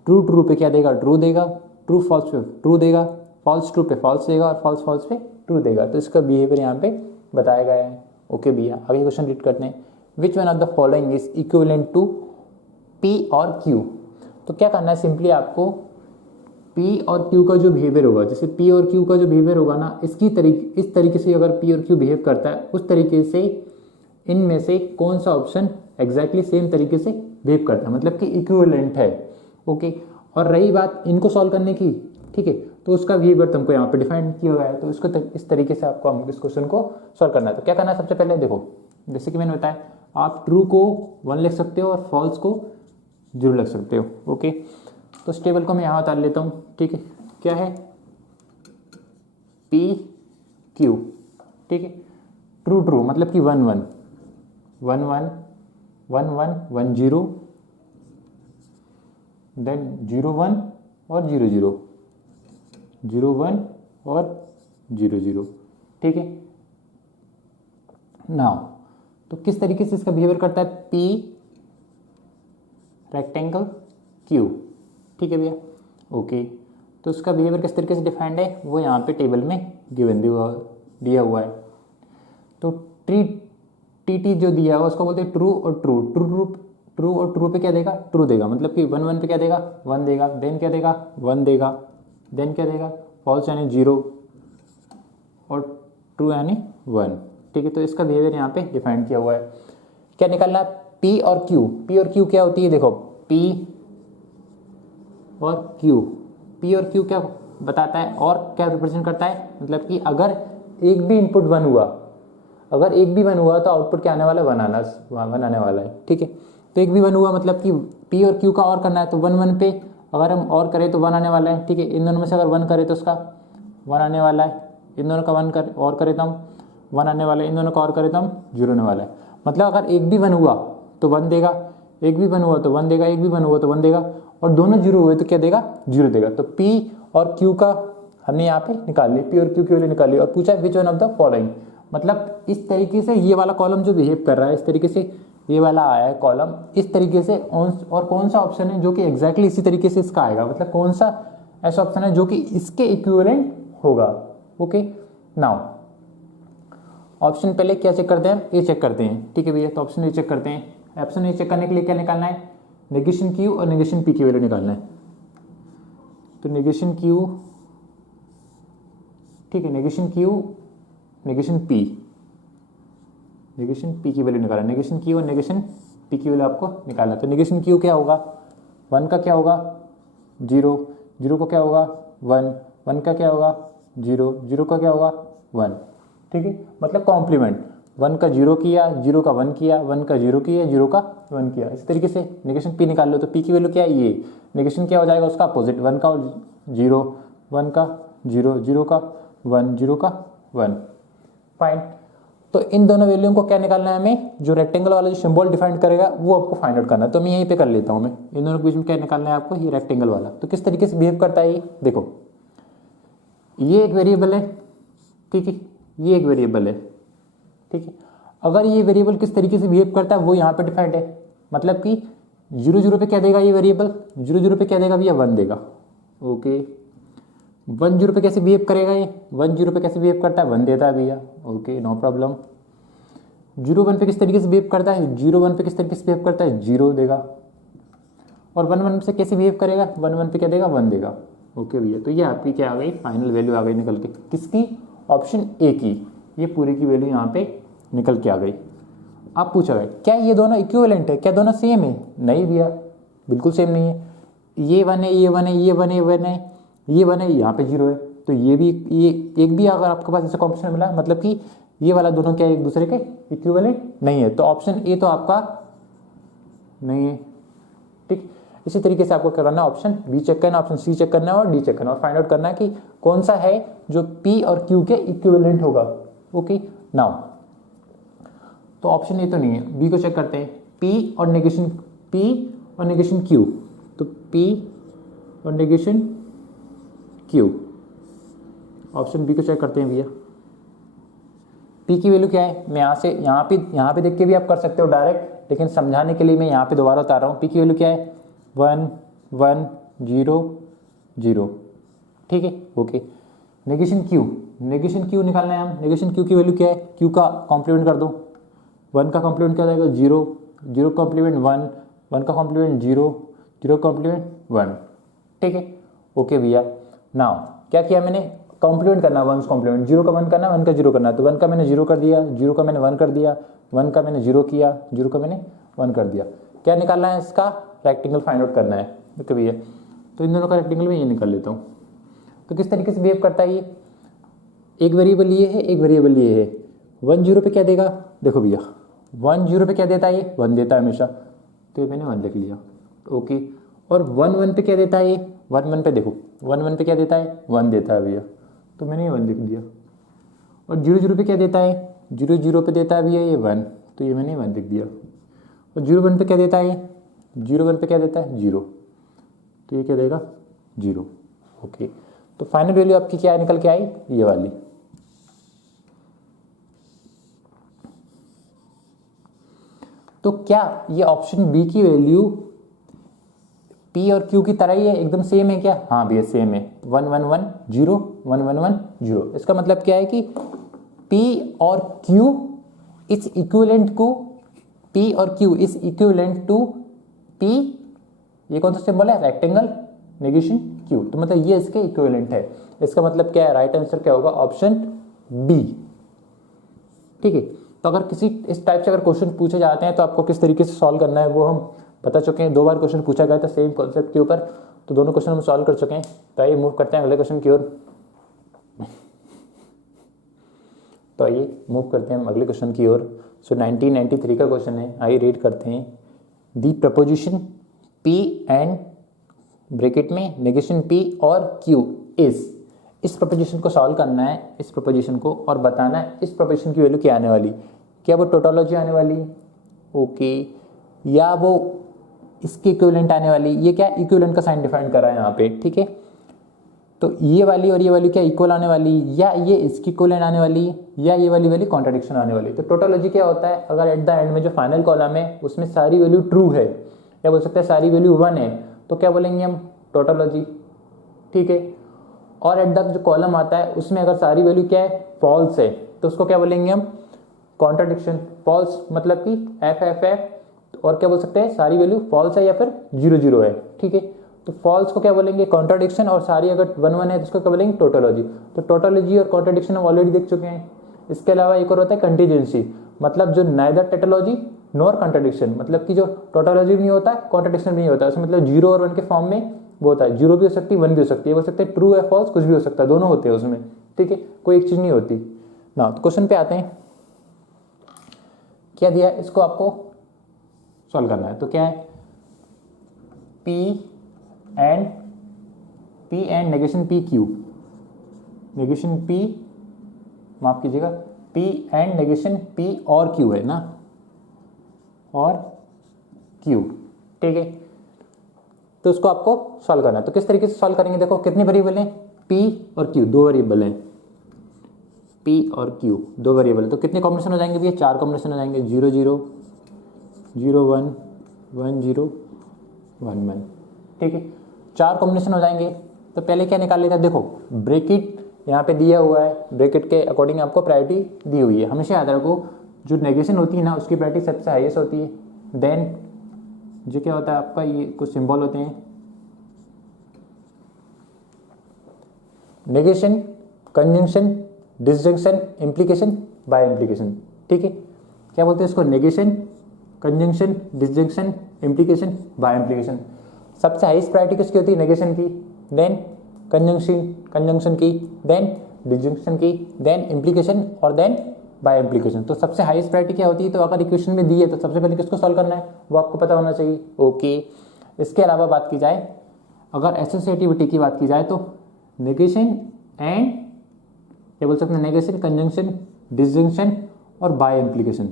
ट्रू ट्रू पे क्या देगा, ट्रू देगा, ट्रू फॉल्स पे ट्रू देगा, फॉल्स ट्रू पे फॉल्स देगा, और फॉल्स फॉल्स पे ट्रू देगा। तो इसका बिहेवियर यहाँ पे बताया गया है। ओके भैया, आगे क्वेश्चन रीड करते हैं। Which one of the following is equivalent to P और क्यू। तो क्या करना है, सिंपली आपको पी और क्यू का जो बिहेवियर होगा, जैसे पी और क्यू का जो बिहेवियर होगा ना, इस तरीके से अगर पी और क्यू बिहेव करता है, उस तरीके से इनमें से कौन सा ऑप्शन एग्जैक्टली सेम तरीके से बिहेव करता है, मतलब कि इक्विवेलेंट है। ओके, और रही बात इनको सॉल्व करने की, ठीक है, तो उसका बिहेवियर तुमको यहाँ पे डिफाइन किया हुआ है। तो इसको इस तरीके से आपको इस क्वेश्चन को सॉल्व करना है। तो क्या करना है, सबसे पहले देखो, जैसे कि मैंने बताया, आप ट्रू को 1 लिख सकते हो और फॉल्स को 0 लिख सकते हो। ओके, तो इस टेबल को मैं यहाँ उतार लेता हूँ, ठीक है। क्या है, पी क्यू, ठीक है, ट्रू ट्रू मतलब कि 1 1 1 1 1 1 1 0, देन 0 1 और 0 0 0 1 और 0 0, ठीक है। नाउ तो किस तरीके से इसका बिहेवियर करता है, पी रेक्टेंगल क्यू, ठीक है भैया। ओके, तो इसका बिहेवियर किस तरीके से डिफाइंड है वो यहाँ पे टेबल में गिवन दिया हुआ है। तो टी जो दिया हुआ उसको बोलते हैं ट्रू और ट्रू। ट्रू और ट्रू पे क्या देगा, ट्रू देगा, मतलब कि 1 1 पे क्या देगा, 1 देगा, देन क्या देगा, 1 देगा, देन क्या देगा, फॉल्स यानी 0 और ट्रू यानी 1, ठीक है। तो इसका बिहेवियर यहाँ पे डिफाइन किया हुआ है। क्या निकालना है, पी और क्यू। पी और क्यू क्या होती है, देखो पी और क्यू, पी और क्यू क्या बताता है और क्या रिप्रेजेंट करता है, मतलब कि अगर एक भी इनपुट 1 हुआ, अगर एक भी 1 हुआ तो आउटपुट क्या आने वाला है, 1 आने वाला है, ठीक है। तो एक भी 1 हुआ मतलब कि पी और क्यू का और करना है, तो 1 1 पे अगर हम और करें तो 1 आने वाला है, ठीक है। इन दोनों में से अगर 1 करें तो उसका 1 आने वाला है, इन दोनों का 1 और करें तो हम 1 आने वाला है, इन दोनों का और करें तो हम 0 आने वाला है। मतलब अगर एक भी 1 हुआ तो 1 देगा, एक भी 1 हुआ तो 1 देगा, एक भी 1 हुआ तो 1 देगा, और दोनों 0 हुए तो क्या देगा, 0 देगा। तो पी और क्यू का हमने यहाँ पे निकाल ली, पी और क्यू की वैल्यू निकाली, और पूछा विच वन ऑफ द फॉलोइंग, मतलब इस तरीके से ये वाला कॉलम जो बिहेव कर रहा है, इस तरीके से ये वाला आया है कॉलम, इस तरीके से, और कौन सा ऑप्शन है जो कि एग्जैक्टली इसी तरीके से इसका आएगा, मतलब कौन सा ऐसा ऑप्शन है जो कि इसके इक्विवेलेंट होगा। ओके, नाउ ऑप्शन पहले क्या चेक करते हैं, ए चेक करते हैं, ठीक है भैया। तो ऑप्शन ए चेक करते हैं। ऑप्शन ए चेक करने के लिए क्या निकालना है, नेगेशन क्यू और नेगेशन पी की वैल्यू निकालना है। तो नेगेशन क्यू, ठीक है, negation Q negation P, negation P की वैल्यू निकालना, नेगेशन क्यू और नेगेशन पी की वैल्यू आपको निकालना। तो नेगेशन क्यू क्या होगा, 1 का क्या होगा 0, 0 का क्या होगा 1, 1 का क्या होगा 0, 0 का क्या होगा 1, ठीक है, मतलब कॉम्प्लीमेंट, 1 का 0 किया, 0 का 1 किया, 1 का 0 किया, 0 का 1 किया। इस तरीके से नेगेशन पी निकाल लो, तो पी की वैल्यू क्या है, ये नेगेशन क्या हो जाएगा उसका अपोजिट, 1 का 0, 1 का 0, 0 का 1, 0 का 1। फाइन, तो इन दोनों वैल्यू को क्या निकालना है हमें, जो रेक्टेंगल वाला जो सिंबल डिफाइन करेगा वो आपको फाइंड आउट करना है। तो मैं यहीं पे कर लेता हूँ, मैं इन दोनों के बीच में क्या निकालना है आपको, ये रेक्टेंगल वाला। तो किस तरीके से बिहेव करता है ये, देखो ये एक वेरिएबल है, ठीक है, ये एक वेरिएबल है, ठीक है। अगर ये वेरिएबल किस तरीके से बिहेव करता है वो यहाँ पे डिफाइंड है, मतलब कि 0 0 पे क्या देगा ये वेरिएबल, 0 0 पे क्या देगा भैया, 1 देगा। ओके, 1 0 पे कैसे बिहेव करेगा ये, 1 0 पे कैसे बिहेव करता है, 1 देता है भैया। Okay, no problem. 0 1 पे किस तरीके से बिहेव करता है, 0 1 पे किस तरीके से बिहेव करता है, 0 देगा। और 1 1 से कैसे बिहेव करेगा, 1 1 पे क्या देगा, 1 देगा। ओके भैया, तो ये आपकी क्या आ गई, फाइनल वैल्यू आ गई निकल के, किसकी, ऑप्शन ए की। ये पूरी की वैल्यू यहाँ पे निकल के आ गई। आप पूछा गया क्या ये दोनों इक्विवेलेंट है, क्या दोनों सेम है, नहीं भैया बिल्कुल सेम नहीं है। ये 1 है, ये 1 है, ये 1 है, 1 है, ये 1 है, यहाँ पे 0 है। तो ये भी, ये एक भी अगर आपके पास ऐसा कॉम्बिनेशन मिला, मतलब कि ये वाला दोनों क्या एक दूसरे के इक्विवेलेंट नहीं है, तो ऑप्शन ए तो आपका नहीं है, ठीक। इसी तरीके से आपको करना है, ऑप्शन बी चेक करना, ऑप्शन सी चेक करना है और डी चेक करना, और फाइंड आउट करना है कि कौन सा है जो पी और क्यू के इक्विवेलेंट होगा। ओके, नाउ तो ऑप्शन ए तो नहीं है, बी को चेक करते हैं, पी और नेगेशन क्यू। तो पी और नेगेशन क्यू, ऑप्शन बी को चेक करते हैं भैया। पी की वैल्यू क्या है, मैं यहाँ पे देख के भी आप कर सकते हो डायरेक्ट, लेकिन समझाने के लिए मैं यहाँ पे दोबारा बता रहा हूँ। पी की वैल्यू क्या है, 1 1 0 0, ठीक है। ओके, नेगेशन क्यू निकालना है हम। नेगेशन क्यू की वैल्यू क्या है, क्यू का कॉम्प्लीमेंट कर दो, 1 का कॉम्प्लीमेंट क्या जाएगा, 0, 0 का कॉम्प्लीमेंट 1, 1 का कॉम्प्लीमेंट 0, 0 का कॉम्प्लीमेंट 1, ठीक है। ओके भैया, नाउ क्या किया मैंने, कॉम्प्लीमेंट करना, 1 कॉम्प्लीमेंट, 0 का 1 करना, 1 का 0 करना, तो 1 का मैंने 0 कर दिया, 0 का मैंने 1 कर दिया, 1 का मैंने 0 किया, 0 का मैंने 1 कर दिया। क्या निकालना है, इसका रेक्टेंगल फाइंड आउट करना है। ओके भैया, तो इन दोनों का रेक्टेंगल में ये निकाल लेता हूँ। तो किस तरीके से बिहेव करता है ये, एक वेरिएबल ये है, एक वेरिएबल ये है। 1 0 पे क्या देगा, देखो भैया 1 0 पे क्या देता है, ये 1 देता है हमेशा, तो ये मैंने 1 लिख लिया। ओके, और 1 1 पे क्या देता है, ये 1 1 पे देखो 1 1 पे क्या देता है, 1 देता है भैया, तो मैंने ये 1 लिख दिया। और 0 0 पे क्या देता है, 0 0 पे देता है भैया ये 1, तो ये मैंने 1 लिख दिया। और 0 1 पे क्या देता है, 0 1 पे क्या देता है, 0, तो ये क्या देगा, 0। ओके, तो फाइनल वैल्यू आपकी क्या निकल के आई, ये वाली। तो क्या ये ऑप्शन बी की वैल्यू पी और क्यू की तरह ही है, एकदम सेम है क्या, हाँ भैया सेम है, 1 1 1 0 1 1 1 0। इसका मतलब क्या है कि पी और क्यू इस इक्विवेलेंट को, पी और Q is equivalent to P, ये कौन सा सिंबल है, रेक्टेंगल, नेगेशन क्यू, तो मतलब ये इसके इक्विवेलेंट है। इसका मतलब क्या है, राइट आंसर क्या होगा, ऑप्शन बी, ठीक है। तो अगर किसी इस टाइप से अगर क्वेश्चन पूछे जाते हैं तो आपको किस तरीके से सॉल्व करना है वो हम बता चुके हैं। 2 बार क्वेश्चन पूछा गया था सेम कॉन्सेप्ट के ऊपर, तो दोनों क्वेश्चन हम सॉल्व कर चुके हैं। तो आइए मूव करते हैं अगले क्वेश्चन की ओर। तो आइए मूव करते हैं हम अगले क्वेश्चन की ओर। सो 1993 का क्वेश्चन है, आइए रीड करते हैं। दी प्रपोजिशन पी एंड ब्रैकेट में नेगेशन पी और क्यू इज, इस प्रपोजिशन को सॉल्व करना है, इस प्रपोजिशन को, और बताना है इस प्रपोजिशन की वैल्यू क्या आने वाली, क्या वो टोटोलॉजी आने वाली, ओके, या वो इसके इक्विवेलेंट आने वाली। ये क्या इक्विवेलेंट का साइन डिफाइन करा है यहाँ पे, ठीक है। तो ये वाली और ये वाली क्या इक्वल आने वाली, या ये इसकी इक्विवेलेंट आने वाली, या ये वाली वैल्यू कॉन्ट्राडिक्शन आने वाली। तो टोटोलॉजी क्या होता है, अगर एट द एंड में जो फाइनल कॉलम है उसमें सारी वैल्यू ट्रू है, या बोल सकते हैं सारी वैल्यू 1 है, तो क्या बोलेंगे हम, टोटोलॉजी, ठीक है। और एट द जो कॉलम आता है उसमें अगर सारी वैल्यू क्या है, फॉल्स है, तो उसको क्या बोलेंगे हम, कॉन्ट्राडिक्शन। फॉल्स मतलब कि एफ एफ एफ, और क्या बोल सकते हैं, सारी वैल्यू फॉल्स है या फिर 0 0 है, ठीक है। तो फॉल्स को क्या बोलेंगे, कॉन्ट्राडिक्शन, और सारी अगर 1 1 है तो उसको क्या बोलेंगे, टोटोलॉजी। तो टोटोलॉजी और कॉन्ट्राडिक्शन हम ऑलरेडी देख चुके हैं। इसके अलावा एक और होता है कंटीजेंसी, मतलब जो नाइदर टेटोलॉजी नॉर कॉन्ट्राडिक्शन, मतलब कि जो टोटोलॉजी भी नहीं होता है, कॉन्ट्राडिक्शन भी नहीं होता है, उसमें मतलब 0 और 1 के फॉर्म में वो होता है, 0 भी हो सकती है 1 भी हो सकती है, हो सकता है ट्रू है फॉल्स, कुछ भी हो सकता है, दोनों होते हैं उसमें, ठीक है, कोई एक चीज़ नहीं होती। ना। तो क्वेश्चन पे आते हैं, क्या दिया है, इसको आपको सॉल्व करना है। तो क्या है, P and negation P Q, negation P, माफ कीजिएगा, P एंड नेगेशन P और Q है ना, और Q, ठीक है। तो उसको आपको सॉल्व करना है। तो किस तरीके से सॉल्व करेंगे, देखो कितने वेरिएबल हैं, P और Q, दो वेरिएबल हैं, P और Q दो वेरिएबल है। तो कितने कॉम्बिनेशन हो जाएंगे भैया, चार कॉम्बिनेशन हो जाएंगे, 0 0 0 1 1 0 1 1, ठीक है, चार कॉम्बिनेशन हो जाएंगे। तो पहले क्या निकाल लेते हैं, देखो ब्रैकेट यहाँ पे दिया हुआ है, ब्रैकेट के अकॉर्डिंग आपको प्रायोरिटी दी हुई है। हमेशा याद रखो, जो नेगेशन होती है ना उसकी प्रायोरिटी सबसे हाईएस्ट होती है। देन जो क्या होता है आपका, ये कुछ सिंबल होते हैं, negation, conjunction, disjunction, implication, bi implication, ठीक है। क्या बोलते हैं इसको, negation, conjunction, disjunction, implication, bi implication. सबसे हाईएस्ट प्रायोरिटी किसकी होती है, नेगेशन की, देन कंजंक्शन की, देन डिसजंक्शन की, देन इम्प्लीकेशन, और देन बाय इम्प्लीकेशन। तो सबसे हाईएस्ट प्रायोरिटी क्या होती है, तो अगर इक्वेशन में दी है तो सबसे पहले किसको सॉल्व करना है वो आपको पता होना चाहिए, ओके। इसके अलावा बात की जाए, अगर एसोसिएटिविटी की बात की जाए, तो नेगेशन एंड क्या बोल सकते हैं, नेगेशन, कंजंक्शन, डिसजंक्शन और बाय इम्प्लीकेशन,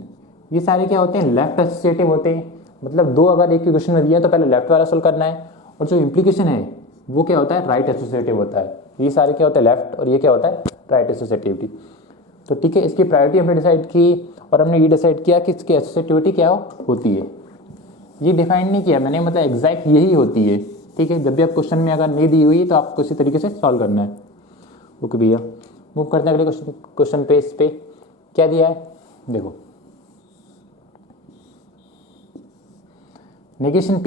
ये सारे क्या होते हैं, लेफ्ट एसोसिएटिव होते हैं। मतलब दो अगर एक इक्वेशन में दिया तो पहले लेफ्ट वाला सॉल्व करना है, और जो इम्प्लीकेशन है वो क्या होता है, राइट एसोसिएटिव होता है। ये सारे क्या होते हैं, लेफ्ट, और ये क्या होता है, राइट एसोसिएटिविटी। तो ठीक है, इसकी प्रायोरिटी हमने डिसाइड की, और हमने ये डिसाइड किया कि इसकी एसोसिएटिविटी क्या होती है। ये डिफाइन नहीं किया मैंने, मतलब एग्जैक्ट यही होती है, ठीक है। जब भी आप क्वेश्चन में अगर नहीं दी हुई तो आपको इसी तरीके से सॉल्व करना है, ओके भैया। मूव करते हैं अगले क्वेश्चन पे। इस पे क्या दिया है, देखो नेगेशन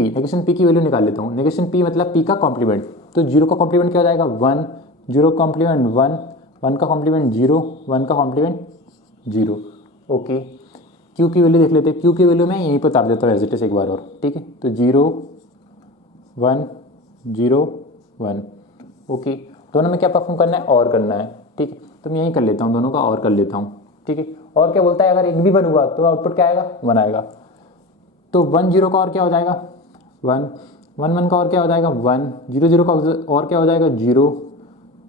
P की वैल्यू निकाल लेता हूँ। नेगेशन P मतलब P का कॉम्प्लीमेंट, तो 0 का कॉम्प्लीमेंट क्या हो जाएगा, 1, 0 का कॉम्प्लीमेंट 1, 1 का कॉम्प्लीमेंट 0, 1 का कॉम्प्लीमेंट 0, ओके। Q की वैल्यू देख लेते हैं। Q की वैल्यू मैं यहीं पर उतार देता हूँ एज इट इज एक बार और, ठीक है। तो 0 1 0 1, ओके। दोनों में क्या परफॉर्म करना है, और करना है, ठीक है। तो मैं यहीं कर लेता हूँ, दोनों का और कर लेता हूँ, ठीक है। और क्या बोलता है, अगर एक भी 1 हुआ तो आउटपुट क्या आएगा, 1 आएगा। तो 1 0 का और क्या हो जाएगा, 1 1 1 का और क्या हो जाएगा, 1 0 0 का और क्या हो जाएगा, 0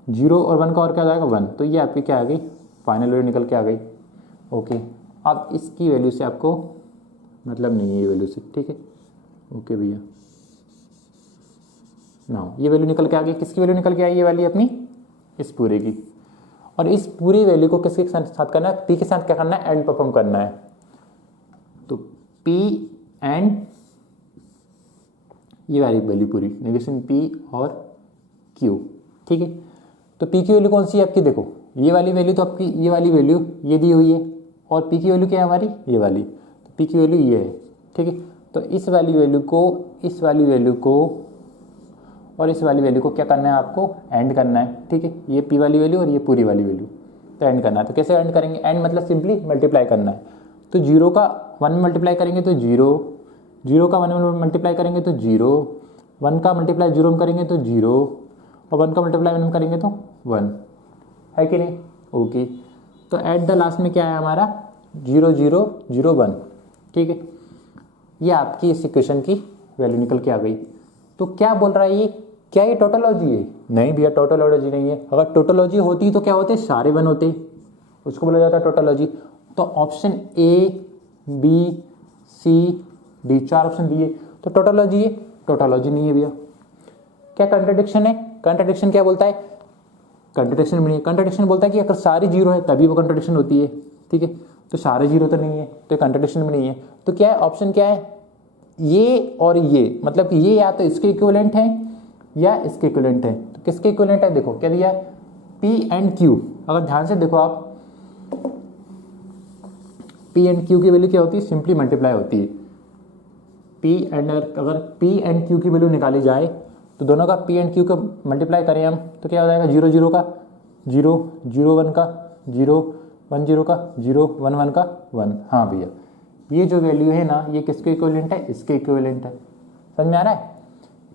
0 और 1 का और क्या हो जाएगा, 1। तो ये आपकी क्या आ गई, फाइनल वैल्यू निकल के आ गई, ओके। अब इसकी वैल्यू से आपको मतलब नहीं है, ये वैल्यू से, ठीक है, ओके भैया। ना ये वैल्यू निकल के आ गई, किसकी वैल्यू निकल के आई, ये वाली अपनी इस पूरे की। और इस पूरी वैल्यू को किसके साथ करना है, P के साथ क्या करना है, एंड परफॉर्म करना है। तो P एंड ये वाली वैल्यू पूरी, नेगेशन P और Q, ठीक है। तो P की वैल्यू कौन सी है आपकी, देखो ये वाली वैल्यू तो आपकी, ये वाली वैल्यू ये दी हुई है, और P की वैल्यू क्या है हमारी, ये वाली। तो P की वैल्यू ये है, ठीक है। तो इस वाली वैल्यू को, इस वाली वैल्यू को और इस वाली वैल्यू को क्या करना है, आपको एंड करना है, ठीक है। ये P वाली वैल्यू और ये पूरी वाली वैल्यू, तो एंड करना है। तो कैसे एंड करेंगे, एंड मतलब सिंपली मल्टीप्लाई करना है। तो 0 का 1 में मल्टीप्लाई करेंगे तो 0, 0 का 1 में मल्टीप्लाई करेंगे तो 0, 1 का मल्टीप्लाई 0 में करेंगे तो 0, और 1 का मल्टीप्लाई 1 में करेंगे तो 1, है कि नहीं, ओके। तो एट द लास्ट में क्या है हमारा, 0 0 0 1, ठीक है। ये आपकी इस इक्वेशन की वैल्यू निकल के आ गई। तो क्या बोल रहा है ये, क्या ये टोटोलॉजी है, नहीं भैया टोटोलॉजी नहीं है। अगर टोटोलॉजी होती तो क्या होते, सारे 1 होते, उसको बोला जाता है टोटोलॉजी। तो option A B C D, 4 option दिए, तो टोटोलॉजी है, टोटोलॉजी नहीं है भैया। क्या कंट्राडिक्शन है, कंट्राडिक्शन क्या बोलता है, कंट्राडिक्शन भी नहीं है। कंट्राडिक्शन बोलता है कि अगर सारी 0 है तभी वो कंट्राडिक्शन होती है, ठीक है। तो सारे 0 तो नहीं है, तो कंट्राडिक्शन भी नहीं है। तो क्या है, ऑप्शन क्या है, ये और ये, मतलब ये या तो इसके इक्विवेलेंट है या इसके इक्विवेलेंट है। तो किसके इक्विवेलेंट है, देखो क्या दिया है, P एंड Q। अगर ध्यान से देखो आप, P एंड Q की वैल्यू क्या होती है, सिंपली मल्टीप्लाई होती है। अगर P एंड Q की वैल्यू निकाली जाए तो दोनों का P एंड Q को मल्टीप्लाई करें हम तो क्या हो जाएगा, 0 0 का 0, 0 1 का 0, 1 0 का 0, 1 1 का 1। हाँ भैया, ये जो वैल्यू है ना, ये किसके इक्विवेलेंट है, इसके इक्विवेलेंट है। समझ में आ रहा है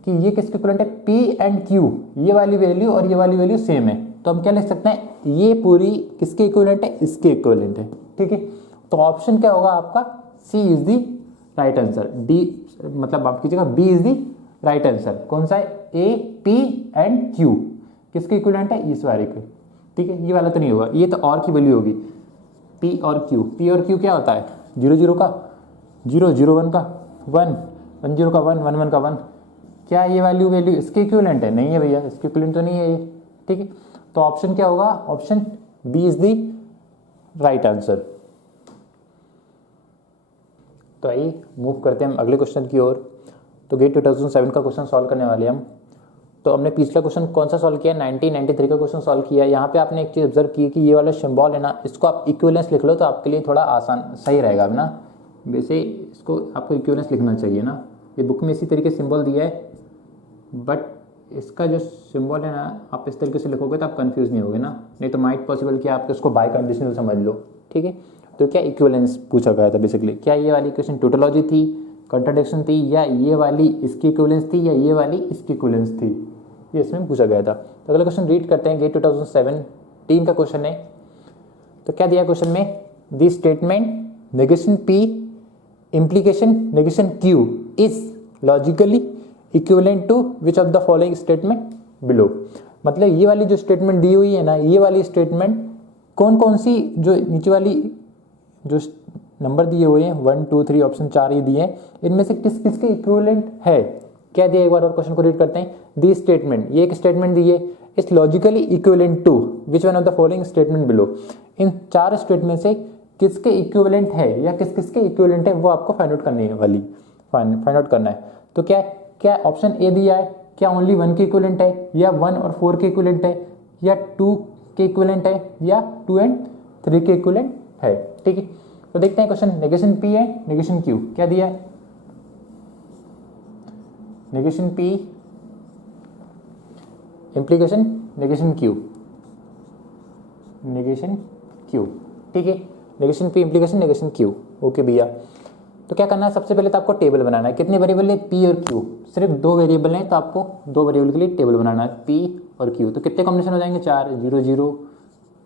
कि ये किसके इक्विवेलेंट है, P एंड Q, ये वाली वैल्यू और ये वाली वैल्यू सेम है। तो हम क्या लिख सकते हैं, ये पूरी किसके इक्विवेलेंट है, इसके इक्विवेलेंट है, ठीक है। तो ऑप्शन क्या होगा आपका, C is the right answer, D मतलब आप कीजिएगा B is the right answer. कौन सा है, ए पी एंड क्यू किसके इक्विवेलेंट है, इस वाले के, ठीक है। ये वाला तो नहीं होगा, ये तो और की वैल्यू होगी, पी और क्यू। पी और क्यू क्या होता है, 0 0 का 0, 0 1 का 1, 1 0 का 1, 1 1 का 1। क्या ये वैल्यू इसके इक्विवेलेंट है, नहीं है भैया, इसके इक्विवेलेंट तो नहीं है ये, ठीक है। तो ऑप्शन क्या होगा, option B is the right answer. तो आइए मूव करते हैं हम अगले क्वेश्चन की ओर। तो गेट 2007 का क्वेश्चन सॉल्व करने वाले हम। तो हमने पिछला क्वेश्चन कौन सा सॉल्व किया, 1993 का क्वेश्चन सॉल्व किया। यहाँ पे आपने एक चीज़ ऑब्जर्व की कि ये वाला सिंबल है ना, इसको आप इक्विवेलेंस लिख लो तो आपके लिए थोड़ा आसान सही रहेगा ना। वैसे इसको आपको इक्विवेलेंस लिखना चाहिए ना, ये बुक में इसी तरीके से सिंबल दिया है, बट इसका जो सिंबल है ना आप इस तरीके से लिखोगे तो आप कंफ्यूज नहीं होगे ना, नहीं तो माइट पॉसिबल कि आप इसको बाय कंडीशनल समझ लो, ठीक है। तो क्या इक्विवेलेंस पूछा गया था बेसिकली, क्या ये वाली इक्वेशन टोटोलॉजी थी, कंट्राडिक्शन थी, या ये वाली इसकी इक्विवेलेंस थी, या ये वाली इसकी इक्विवेलेंस थी, ये इसमें पूछा गया था। तो अगला क्वेश्चन रीड करते हैं, गेट 2017 का क्वेश्चन है। तो क्या दिया क्वेश्चन में, the statement negation P implication negation q is logically equivalent to which of the following statement below। मतलब ये वाली जो स्टेटमेंट दी हुई है ना, ये वाली स्टेटमेंट कौन कौन सी, जो नीचे वाली जो नंबर दिए हुए हैं 1 2 3 ऑप्शन 4 ये दिए हैं, इनमें से किस किस के इक्विवेलेंट है। क्या दिया, एक बार और क्वेश्चन को रीड करते हैं। दी स्टेटमेंट, ये एक स्टेटमेंट दी है, इस logically equivalent to which one of the following statement below. इन 4 स्टेटमेंट से किसके इक्विवेलेंट है या किस किसके इक्विवेलेंट है वो आपको फाइंड आउट करनी है वाली, फाइंड आउट करना है। तो क्या क्या ऑप्शन ए दिया है, क्या ओनली 1 के इक्विवेलेंट है, या 1 और 4 के इक्विवेलेंट है, या 2 के इक्विवेलेंट है, या 2 एंड 3 के इक्विवेलेंट है, ठीक है। तो देखते हैं क्वेश्चन, नेगेशन पी है नेगेशन क्यू, क्या दिया है, negation P implication negation Q, negation Q, ठीक है। Negation P implication negation Q, okay भैया। तो क्या करना है, सबसे पहले तो आपको टेबल बनाना है। कितने वेरिएबल है, पी और क्यू, सिर्फ 2 वेरिएबल हैं, तो आपको 2 वेरिएबल के लिए टेबल बनाना है, पी और क्यू। तो कितने कॉम्बिनेशन हो जाएंगे, 4, 0 0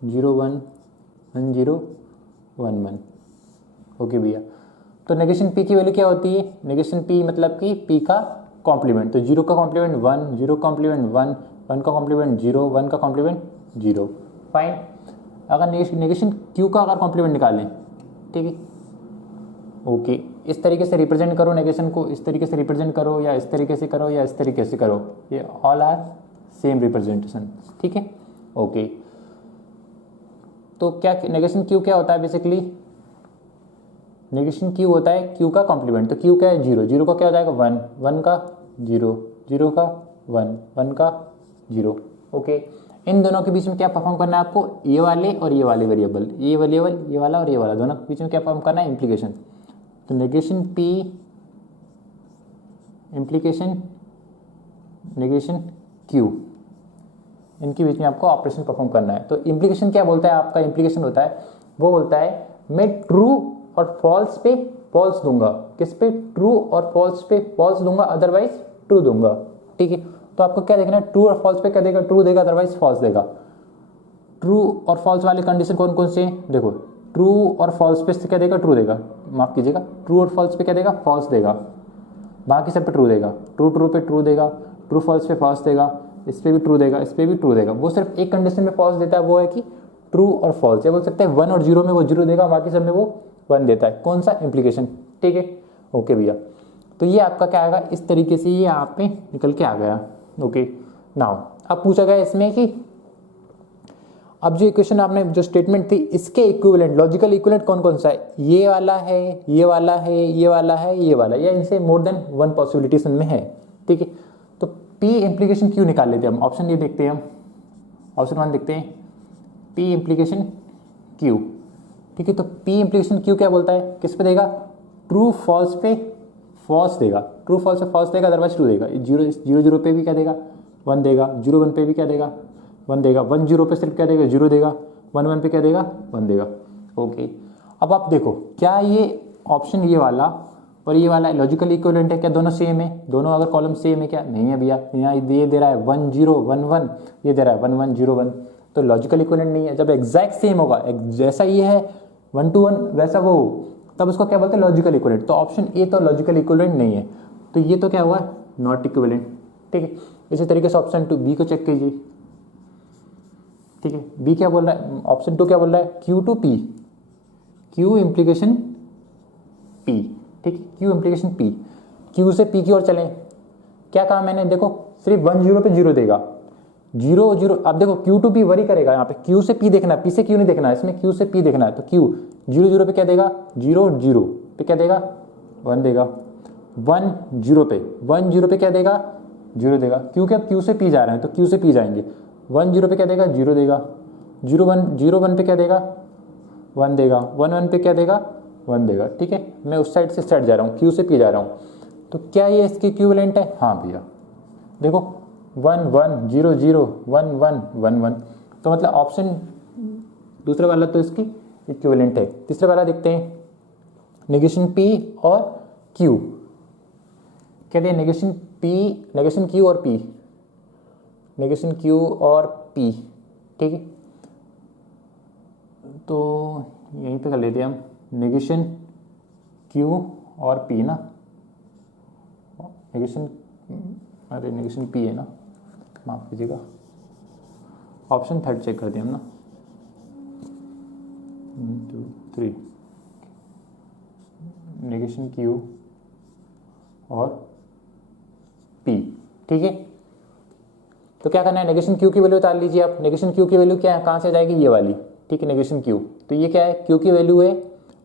0 1 1 0 1 1, ओके भैया। तो नेगेशन पी की वैल्यू क्या होती है, नेगेशन पी मतलब कि पी का कॉम्प्लीमेंट, तो 0 का कॉम्प्लीमेंट 1, 0 का कॉम्प्लीमेंट 1, 1 का कॉम्प्लीमेंट 0, 1 का कॉम्प्लीमेंट 0, फाइन। अगर नेगेशन क्यू का अगर कॉम्प्लीमेंट निकालें, ठीक है, ओके, इस तरीके से रिप्रेजेंट करो नेगेशन को, इस तरीके से रिप्रेजेंट करो, या इस तरीके से करो, या इस तरीके से करो, ये ऑल आर सेम रिप्रेजेंटेशन, ठीक है, ओके। तो क्या नेगेशन क्यू क्या होता है, बेसिकली नेगेशन क्यू होता है क्यू का कॉम्प्लीमेंट। तो क्यू क्या है, 0, 0 का क्या हो जाएगा 1, 1 का 0, 0 का 1, 1 का 0, ओके। इन दोनों के बीच में क्या परफॉर्म करना है आपको, ये वाले और ये वाले वेरिएबल, ये वेरिएबल ये वाला और ये वाला, दोनों के बीच में क्या परफॉर्म करना है, इम्प्लीकेशन। तो negation P implication negation Q, इनके बीच में आपको ऑपरेशन परफॉर्म करना है। तो इम्प्लीकेशन क्या बोलता है आपका, इम्प्लीकेशन होता है, वो बोलता है मैं ट्रू और फॉल्स पे फॉल्स दूंगा, किस पे, ट्रू और फॉल्स पे फॉल्स दूंगा, अदरवाइज ट्रू दूंगा, ठीक है। तो आपको क्या देखना है, ट्रू और फॉल्स पे क्या देगा, ट्रू देगा, अदरवाइज फॉल्स देगा। ट्रू और फॉल्स वाले कंडीशन कौन कौन से हैं, देखो, ट्रू और फॉल्स पे क्या देगा, ट्रू देगा, माफ कीजिएगा, ट्रू और फॉल्स पे क्या देगा, फॉल्स देगा, बाकी सब पे ट्रू देगा, ट्रू ट्रू पे ट्रू देगा, ट्रू फॉल्स पे फॉल्स देगा, इस पे भी ट्रू देगा, इस पे भी ट्रू देगा। वो सिर्फ एक कंडीशन में फॉल्स देता है, वो है कि ट्रू और फॉल्स, या बोल सकते हैं 1 और 0 में वो 0 देगा, बाकी सब में वो 1 देता है। कौन सा, इम्प्लीकेशन, ठीक है, ओके भैया। तो ये आपका क्या आएगा, इस तरीके से ये आप पे निकल के आ गया, ओके। नाउ अब पूछा गया इसमें कि अब जो इक्वेशन आपने जो स्टेटमेंट थी इसके इक्विवेलेंट, लॉजिकल इक्विवेलेंट कौन कौन सा है, ये वाला है, ये वाला है, ये वाला है, ये वाला, या इनसे मोर देन 1 पॉसिबिलिटीज इनमें है, ठीक है। तो पी इम्प्लीकेशन क्यू निकाल लेते हैं हम, ऑप्शन ये देखते हैं हम, ऑप्शन 1 देखते हैं, पी इम्प्लीकेशन क्यू, ठीक है। तो पी इम्प्लीकेशन क्यू क्या बोलता है, किस पे देगा, ट्रू फॉल्स पे फॉल्स देगा, ट्रू फॉल्स पे फॉल्स देगा, अदरवाइज ट्रू देगा। 0 0 0 पे भी क्या देगा, 1 देगा, 0 1 पे भी क्या देगा, 1 देगा, 1 0 पे सिर्फ क्या देगा, 0 देगा, 1 1 पे क्या देगा, 1 देगा, ओके। अब आप देखो क्या ये ऑप्शन ये वाला और ये वाला लॉजिकल इक्विवेलेंट है, क्या दोनों सेम है, दोनों अगर कॉलम सेम है, क्या नहीं है भैया, यहाँ ये दे रहा है 1 0 1 1, ये दे रहा है 1 1 0 1, तो लॉजिकल इक्विवेलेंट नहीं है। जब एग्जैक्ट सेम होगा, जैसा ये है 1 to 1 वैसा वो हो, तब उसको क्या बोलते हैं, लॉजिकल इक्विवेलेंट। तो ऑप्शन ए तो लॉजिकल इक्विवेलेंट नहीं है, तो ये तो क्या हुआ, नॉट इक्विवेलेंट। ठीक है, इसी तरीके से ऑप्शन 2 बी को चेक कीजिए। ठीक है, बी क्या बोल रहा है, ऑप्शन 2 क्या बोल रहा है, Q to P, Q implication P। ठीक है, Q इम्प्लीकेशन P, Q से P की ओर चलें। क्या कहा मैंने, देखो सिर्फ 1 0 पे 0 देगा, 0 0। अब देखो Q to P वरी करेगा, यहाँ पे Q से P देखना है, P से Q नहीं देखना है, इसमें Q से P देखना है। तो Q 0 0 पे क्या देगा, 0 0 पे क्या देगा, 1 देगा। 1 0 पे 1 0 पे क्या देगा, 0 देगा, क्योंकि अब Q से P जा रहे हैं तो Q से P जाएंगे। 1 0 पे क्या देगा, 0 देगा। 0 1 पे क्या देगा, 1 देगा। 1 1 पे क्या देगा, 1 देगा। ठीक है, मैं उस साइड से इस साइड जा रहा हूँ, Q से P जा रहा हूँ, तो क्या ये इसकी इक्विवेलेंट है, हाँ भैया। देखो 1 1 0 0 1 1 1 1, तो मतलब ऑप्शन दूसरा वाला तो इसकी इक्विवेलेंट है। तीसरा वाला देखते हैं, नेगेशन P और Q। कहते हैं नेगेशन P, नेगेशन Q और P, नेगेशन Q और P। ठीक है, तो यहीं पे कर लेते हैं हम, नेगेशन Q और P ना, नेगेशन, अरे नेगेशन P है ना, माफ कीजिएगा, ऑप्शन 3 चेक कर दिया हम ना, 1 2 3, नेगेशन Q और P। ठीक है, तो क्या करना है, नेगेशन Q की वैल्यू उतार लीजिए आप। नेगेशन Q की वैल्यू क्या है, कहाँ से जाएगी, ये वाली। ठीक है, नेगेशन Q, तो ये क्या है, Q की वैल्यू है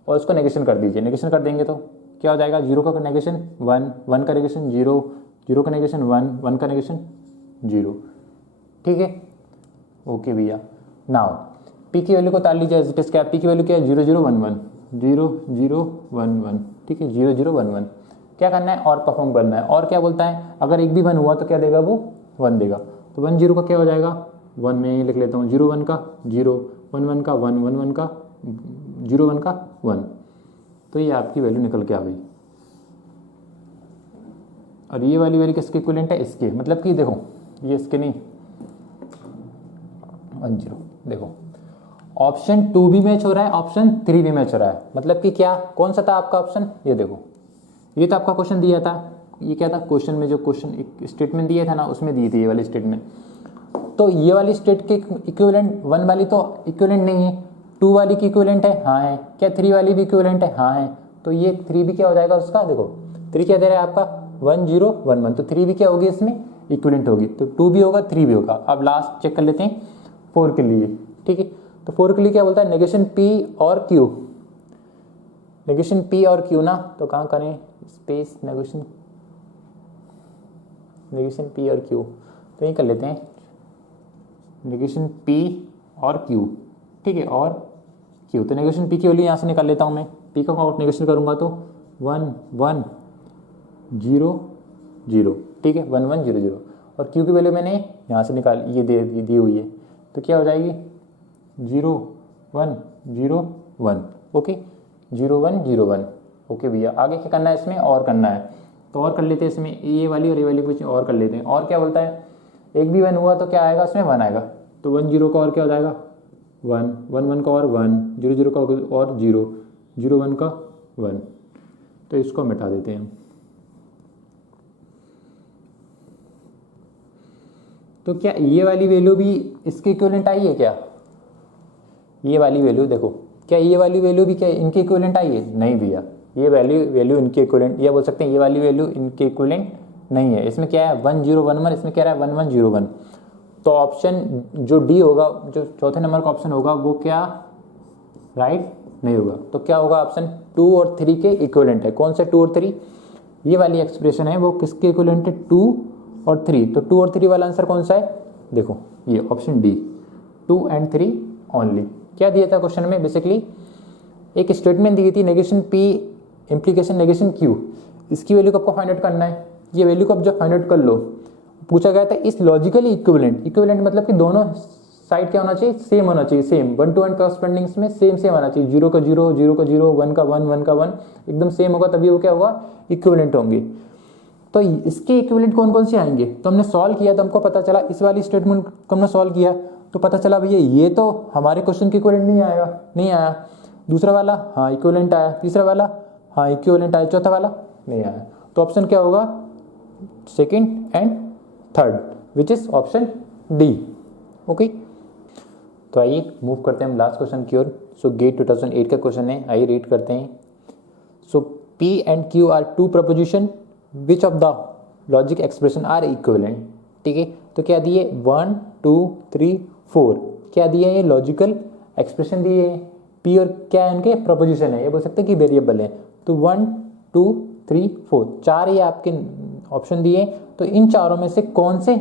और उसको नेगेशन कर दीजिए। नेगेशन कर देंगे तो क्या हो जाएगा, 0 का नेगेशन 1, 1 का नेगेशन 0, 0 का नेगेशन 1, 1 का नेगेशन 0। ठीक है, ओके भैया। नाउ P की वैल्यू को उतार लीजिए, एज इट इज। क्या P की वैल्यू क्या है, 0 0 1 1, 0 0 1 1। ठीक है, 0 0 1 1। क्या करना है, और परफॉर्म करना है। और क्या बोलता है, अगर एक भी 1 हुआ तो क्या देगा, वो 1 देगा। तो 1 0 का क्या हो जाएगा, 1 में ही लिख लेता हूँ, 0 1 का 0, 1 1 का 1, 1 1 का 0 1 का 1। तो ये आपकी वैल्यू निकल के आ गई। और ये वाली वैल्यू किसके इक्विवेलेंट है, इसके, मतलब कि देखो ये इसके नहीं, 1 0। देखो ऑप्शन 2 भी मैच हो रहा है, ऑप्शन 3 भी मैच हो रहा है। मतलब कि क्या, कौन सा था आपका ऑप्शन, ये देखो, ये तो आपका क्वेश्चन दिया था। ये क्या था, क्वेश्चन में जो क्वेश्चन एक स्टेटमेंट दिया था ना, उसमें दी थी ये वाली स्टेटमेंट। तो ये वाली स्टेट के इक्विवेलेंट 1 वाली तो इक्विवेलेंट नहीं है, 2 वाली की इक्विवेलेंट है, हाँ है। क्या 3 वाली भी इक्विवेलेंट है, हाँ है। तो ये 3 भी क्या हो जाएगा उसका, देखो 3 क्या दे रहा है आपका, 1 0 1 1, तो 3 भी क्या होगी इसमें, इक्विवेलेंट होगी। तो 2 भी होगा, 3 भी होगा। अब लास्ट चेक कर लेते हैं 4 के लिए। ठीक है, तो 4 के लिए क्या बोलता है, नेगेशन P और Q, नेगेशन P और Q ना, तो कहाँ करें, स्पेस नेगेशन, नेगेशन P और Q, तो ये कर लेते हैं, नेगेशन P और Q। ठीक है, और Q, तो नेगेशन P की वैल्यू यहाँ से निकाल लेता हूँ मैं। P का नेगेशन करूँगा तो 1 1 0 0। ठीक है, 1 1 0 0, और Q की वैल्यू मैंने यहाँ से निकाल, ये दी हुई है, तो क्या हो जाएगी, 0 1 0 1। ओके, 0 1 0 1। ओके भैया, आगे क्या करना है इसमें, और करना है, तो और कर लेते हैं इसमें, ये वाली और ये वाली कुछ और कर लेते हैं। और क्या बोलता है, एक भी 1 हुआ तो क्या आएगा उसमें, 1 आएगा। तो 1 0 का और क्या हो जाएगा, 1 1 1 का और 1, 0 0 का और 0, 0 1 का 1। तो इसको मिटा देते हैं हम। तो क्या ये वाली वैल्यू भी इसके इक्विवेलेंट आई है क्या, ये वाली वैल्यू देखो, क्या ये वाली वैल्यू भी क्या इनके इक्विवेलेंट आई है, नहीं भैया, ये वैल्यू इनके इक्विवेलेंट, या बोल सकते हैं ये वाली वैल्यू इनके इक्विवेलेंट नहीं है। इसमें क्या है, 1 0 1 1, इसमें क्या रहा है, 1 1 0 1। तो ऑप्शन जो डी होगा, जो चौथे नंबर का ऑप्शन होगा, वो क्या राइट नहीं होगा। तो क्या होगा, ऑप्शन 2 और 3 के इक्विवेलेंट है। कौन से 2 और 3, ये वाली एक्सप्रेशन है वो किसके इक्विवेलेंट है, 2 और 3। तो 2 और 3 वाला आंसर कौन सा है, देखो ये ऑप्शन डी, 2 and 3 ओनली। क्या दिया था क्वेश्चन में, बेसिकली एक स्टेटमेंट दी थी, negation P implication negation Q, इसकी वैल्यू को आपको फाइंड आउट करना है। ये वैल्यू को आप जब फाइंड आउट कर लो, पूछा गया था इस लॉजिकली इक्विवेलेंट, इक्विवेलेंट मतलब कि दोनों साइड क्या होना चाहिए, सेम होना चाहिए, सेम 1 to 1 करस्पॉन्डिंग्स में सेम आना चाहिए। 0 का 0, 0 का 0, 1 का 1, 1 का 1, एकदम सेम होगा, तभी वो क्या होगा, इक्विवेलेंट होंगे। तो इसके इक्विवेलेंट कौन कौन से आएंगे, तो हमने सॉल्व किया तो हमको पता चला, इस वाली स्टेटमेंट को हमने सॉल्व किया तो पता चला भैया ये तो हमारे क्वेश्चन के इक्विवेलेंट नहीं आएगा, नहीं आया। दूसरा वाला हाँ इक्विवेलेंट आया, तीसरा वाला हाँ इक्विवेलेंट आया, चौथा वाला नहीं आया। तो ऑप्शन क्या होगा? Second and third, which is option D. Okay, तो आइए मूव करते हैं हम लास्ट क्वेश्चन की ओर। सो गेट 2008 का क्वेश्चन है, आइए रीड करते हैं। So P and Q are two proposition which of the logic expression are equivalent. ठीक है, तो क्या दिए 1 2 3 4, क्या दिए ये लॉजिकल एक्सप्रेशन दिए हैं। P और क्या है उनके प्रपोजिशन है, ये बोल सकते हैं कि वेरिएबल है। तो 1 2 3 4 चार ये आपके ऑप्शन दिए, तो इन चारों में से कौन से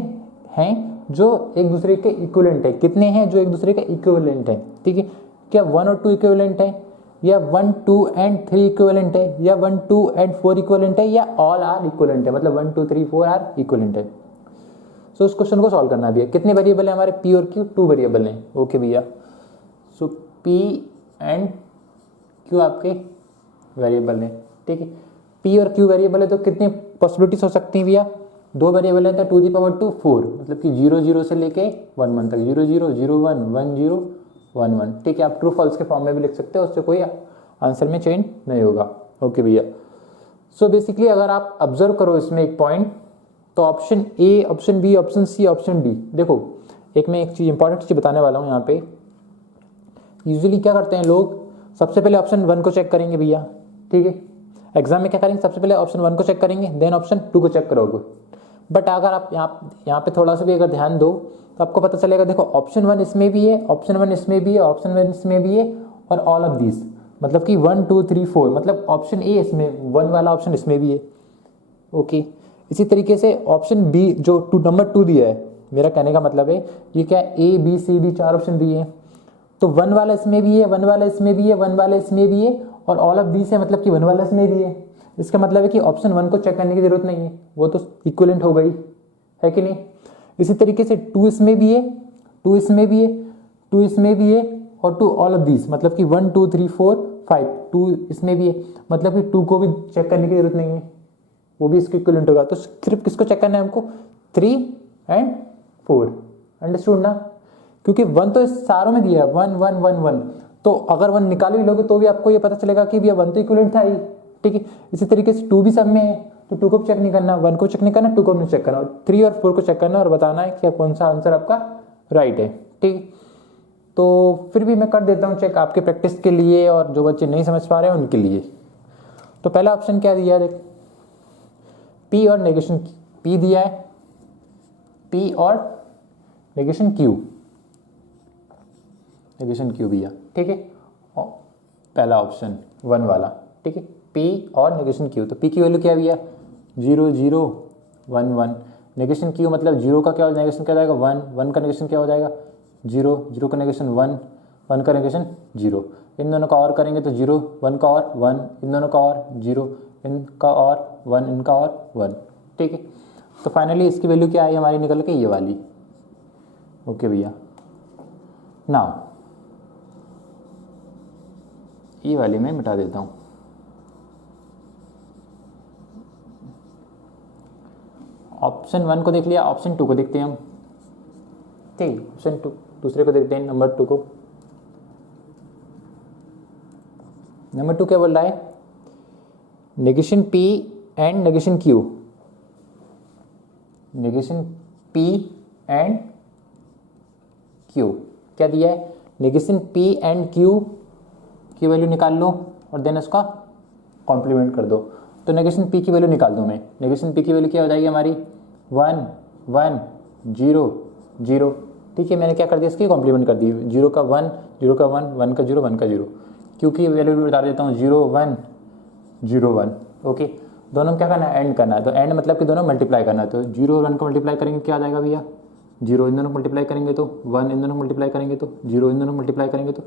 हैं जो एक दूसरे के इक्विवेलेंट है? कितने हैं जो एक दूसरे के इक्विवेलेंट है? ठीक है, क्या 1 और 2 इक्विवेलेंट है, या 1 2 एंड 3 इक्विवेलेंट है, या 1 2 एंड 4 इक्विवेलेंट है, या ऑल आर इक्विवेलेंट है, मतलब 1 2 3 4 आर इक्विवेलेंट है। सो उस क्वेश्चन को सॉल्व करना है भैया। कितने वेरिएबल है हमारे P और Q? 2 वेरिएबल हैं। ओके भैया, सो P एंड Q आपके वेरिएबल हैं। ठीक है, P और Q वेरिएबल है तो कितनी पॉसिबिलिटीज हो सकती हैं भैया? 2 वेरिएबल है तो 2 दी पावर 2 4, मतलब कि 0 0 से लेके 1 1 तक, 0 0 0 1 1 0 1 1। ठीक है, आप ट्रू फॉल्स के फॉर्म में भी लिख सकते हो, उससे कोई आंसर में चेंज नहीं होगा। ओके भैया, सो बेसिकली अगर आप ऑब्जर्व करो इसमें एक पॉइंट, तो option A, option B, option C, option D. देखो एक मैं एक चीज़ इंपॉर्टेंट चीज़ बताने वाला हूँ यहाँ पे। यूजुअली क्या करते हैं लोग, सबसे पहले ऑप्शन 1 को चेक करेंगे भैया। ठीक है, एग्जाम में क्या करेंगे, सबसे पहले ऑप्शन 1 को चेक करेंगे, देन ऑप्शन 2 को चेक करोगे। बट अगर आप यहाँ पे थोड़ा सा भी अगर ध्यान दो तो आपको पता चलेगा, देखो ऑप्शन 1 इसमें भी है, ऑप्शन 1 इसमें भी है, ऑप्शन 1 इसमें भी है, और ऑल ऑफ दीज, मतलब कि 1 2 3 4, मतलब ऑप्शन ए इसमें 1 वाला ऑप्शन इसमें भी है। ओके, इसी तरीके से ऑप्शन बी जो नंबर 2 दिया है, मेरा कहने का मतलब है ये क्या A B C D 4 option दिए हैं, तो 1 वाला इसमें भी है, 1 वाला इसमें भी है, 1 वाला इसमें भी है, और ऑल ऑफ दीज है, मतलब कि 1 वाला इसमें भी है। इसका मतलब है कि ऑप्शन 1 को चेक करने की जरूरत नहीं है, वो तो इक्विवेलेंट हो गई है कि नहीं। इसी तरीके से 2 इसमें भी है, 2 इसमें भी है, 2 इसमें भी है, और 2 ऑल ऑफ दीज, मतलब कि 1 2 3 4 5, 2 इसमें भी है, मतलब कि 2 को भी चेक करने की जरूरत नहीं है, वो भी इसके इक्विवेलेंट होगा। तो सिर्फ किसको चेक करना है हमको? 3 एंड 4। अंडरस्टूड ना? क्योंकि 1 तो इस सारों में दिया है, 1 1 1 1, तो अगर 1 निकाल भी लोगे तो भी आपको ये पता चलेगा कि भैया 1 तो इक्विवेलेंट था ही। ठीक है, इसी तरीके से 2 भी सब में है, तो 2 को चेक नहीं करना, 1 को चेक नहीं करना, 2 को नहीं चेक करना, और 3 और 4 को चेक करना और बताना है कि कौन सा आंसर आपका राइट है। ठीक, तो फिर भी मैं कर देता हूँ चेक आपके प्रैक्टिस के लिए, और जो बच्चे नहीं समझ पा रहे हैं उनके लिए। तो पहला ऑप्शन क्या दिया है, देख P और नेगेशन P दिया है, P और नेगेशन Q, नेगेशन Q दिया। ठीक है, पहला ऑप्शन 1 वाला। ठीक है, P और नेगेशन Q, तो P की वैल्यू क्या भैया? 0 0 1 1, नेगेशन Q मतलब 0 का क्या नेगेशन क्या हो जाएगा? 1, 1 का नेगेशन क्या हो जाएगा? 0, 0 का नेगेशन 1, 1 का नेगेशन 0। इन दोनों का और करेंगे तो 0, 1 का और 1, इन दोनों का और 0, इनका और 1, इनका और 1। ठीक है, तो फाइनली इसकी वैल्यू क्या आई हमारी निकल के? ये वाली। ओके भैया, नाउ ये वाली मैं मिटा देता हूँ। ऑप्शन 1 को देख लिया, ऑप्शन 2 को देखते हैं हम। ठीक, ऑप्शन 2 दूसरे को देखते हैं, नंबर 2 को। नंबर 2 क्या बोल रहा है? Negation P and negation Q, negation P and Q क्या दिया है? नेगेशन P एंड Q की वैल्यू निकाल लो और देन उसका कॉम्प्लीमेंट कर दो। तो नेगेशन P की वैल्यू निकाल दूं मैं। नेगेशन P की वैल्यू क्या हो जाएगी हमारी? 1 1 0 0। ठीक है, मैंने क्या कर दिया, इसकी कॉम्प्लीमेंट कर दी। 0 का 1, 0 का 1, 1 का 0, 1 का 0। क्योंकि वैल्यू भी बता देता हूँ, 0 1 0 1। ओके, दोनों क्या करना है? एंड करना है। तो एंड मतलब कि दोनों मल्टीप्लाई करना है। तो 0 और 1 को मल्टीप्लाई करेंगे क्या आ जाएगा भैया? 0 इन दोनों को मल्टीप्लाई करेंगे तो 1, इन दोनों को मल्टीप्लाई करेंगे तो 0, इन दोनों को मल्टीप्लाई करेंगे तो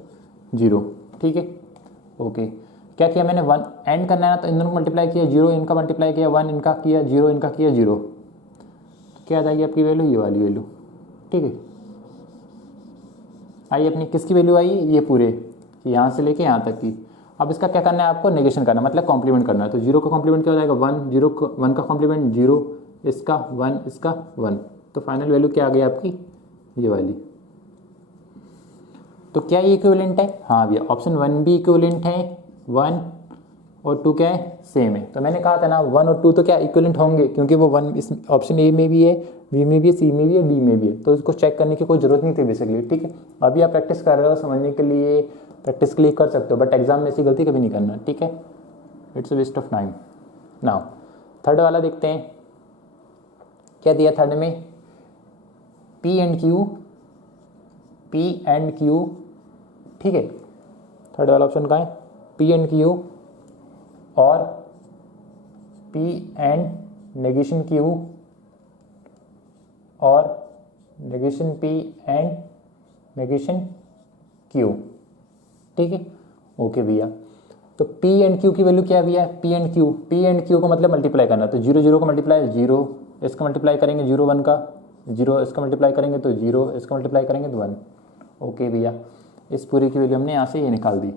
0। ठीक है, ओके, क्या किया मैंने? 1 एंड करना है ना, तो इन दोनों को मल्टीप्लाई किया, 0 इनका मल्टीप्लाई किया, 1 इनका किया, 0 इनका किया, 0। क्या आ जाएगी आपकी वैल्यू? ये वाली वैल्यू। ठीक है, आई अपनी किसकी वैल्यू आई? ये पूरे यहाँ से लेके यहाँ तक की। अब इसका क्या करना है आपको? नेगेशन करना, मतलब कॉम्प्लीमेंट करना है। तो 0 का कॉम्प्लीमेंट क्या हो जाएगा? 1, 0 1 का कॉम्प्लीमेंट 0, इसका 1, इसका 1। तो फाइनल वैल्यू क्या आ गई आपकी? ये वाली। तो क्या ये इक्विवेलेंट है? हाँ भैया, ऑप्शन 1 भी इक्विवेलेंट है, 1 और 2 क्या है? सेम है। तो मैंने कहा था ना 1 और 2 तो क्या इक्विवेलेंट होंगे, क्योंकि वो 1 इस ऑप्शन ए में भी है, बी में भी है, सी में भी है, डी में भी है, तो उसको चेक करने की कोई ज़रूरत नहीं थी बेसिकली। ठीक है, अभी आप प्रैक्टिस कर रहे हो, समझने के लिए प्रैक्टिस के लिए कर सकते हो, बट एग्जाम में ऐसी गलती कभी नहीं करना। ठीक है, it's a waste of time. Now third वाला देखते हैं, क्या दिया थर्ड में? P and Q. ठीक है, थर्ड वाला ऑप्शन कहाँ है? पी एंड क्यू और पी एंड नेगेशन क्यू और negation P and negation Q. ठीक है, ओके भैया। तो पी एंड क्यू की वैल्यू क्या है भैया? पी एंड क्यू को मतलब मल्टीप्लाई करना, तो 0 0 का मल्टीप्लाई 0, इसका मल्टीप्लाई करेंगे 0 1 का 0, इसका मल्टीप्लाई करेंगे तो 0, इसका मल्टीप्लाई करेंगे तो 1। ओके भैया, इस पूरी की वैल्यू हमने यहाँ से ये निकाल दी।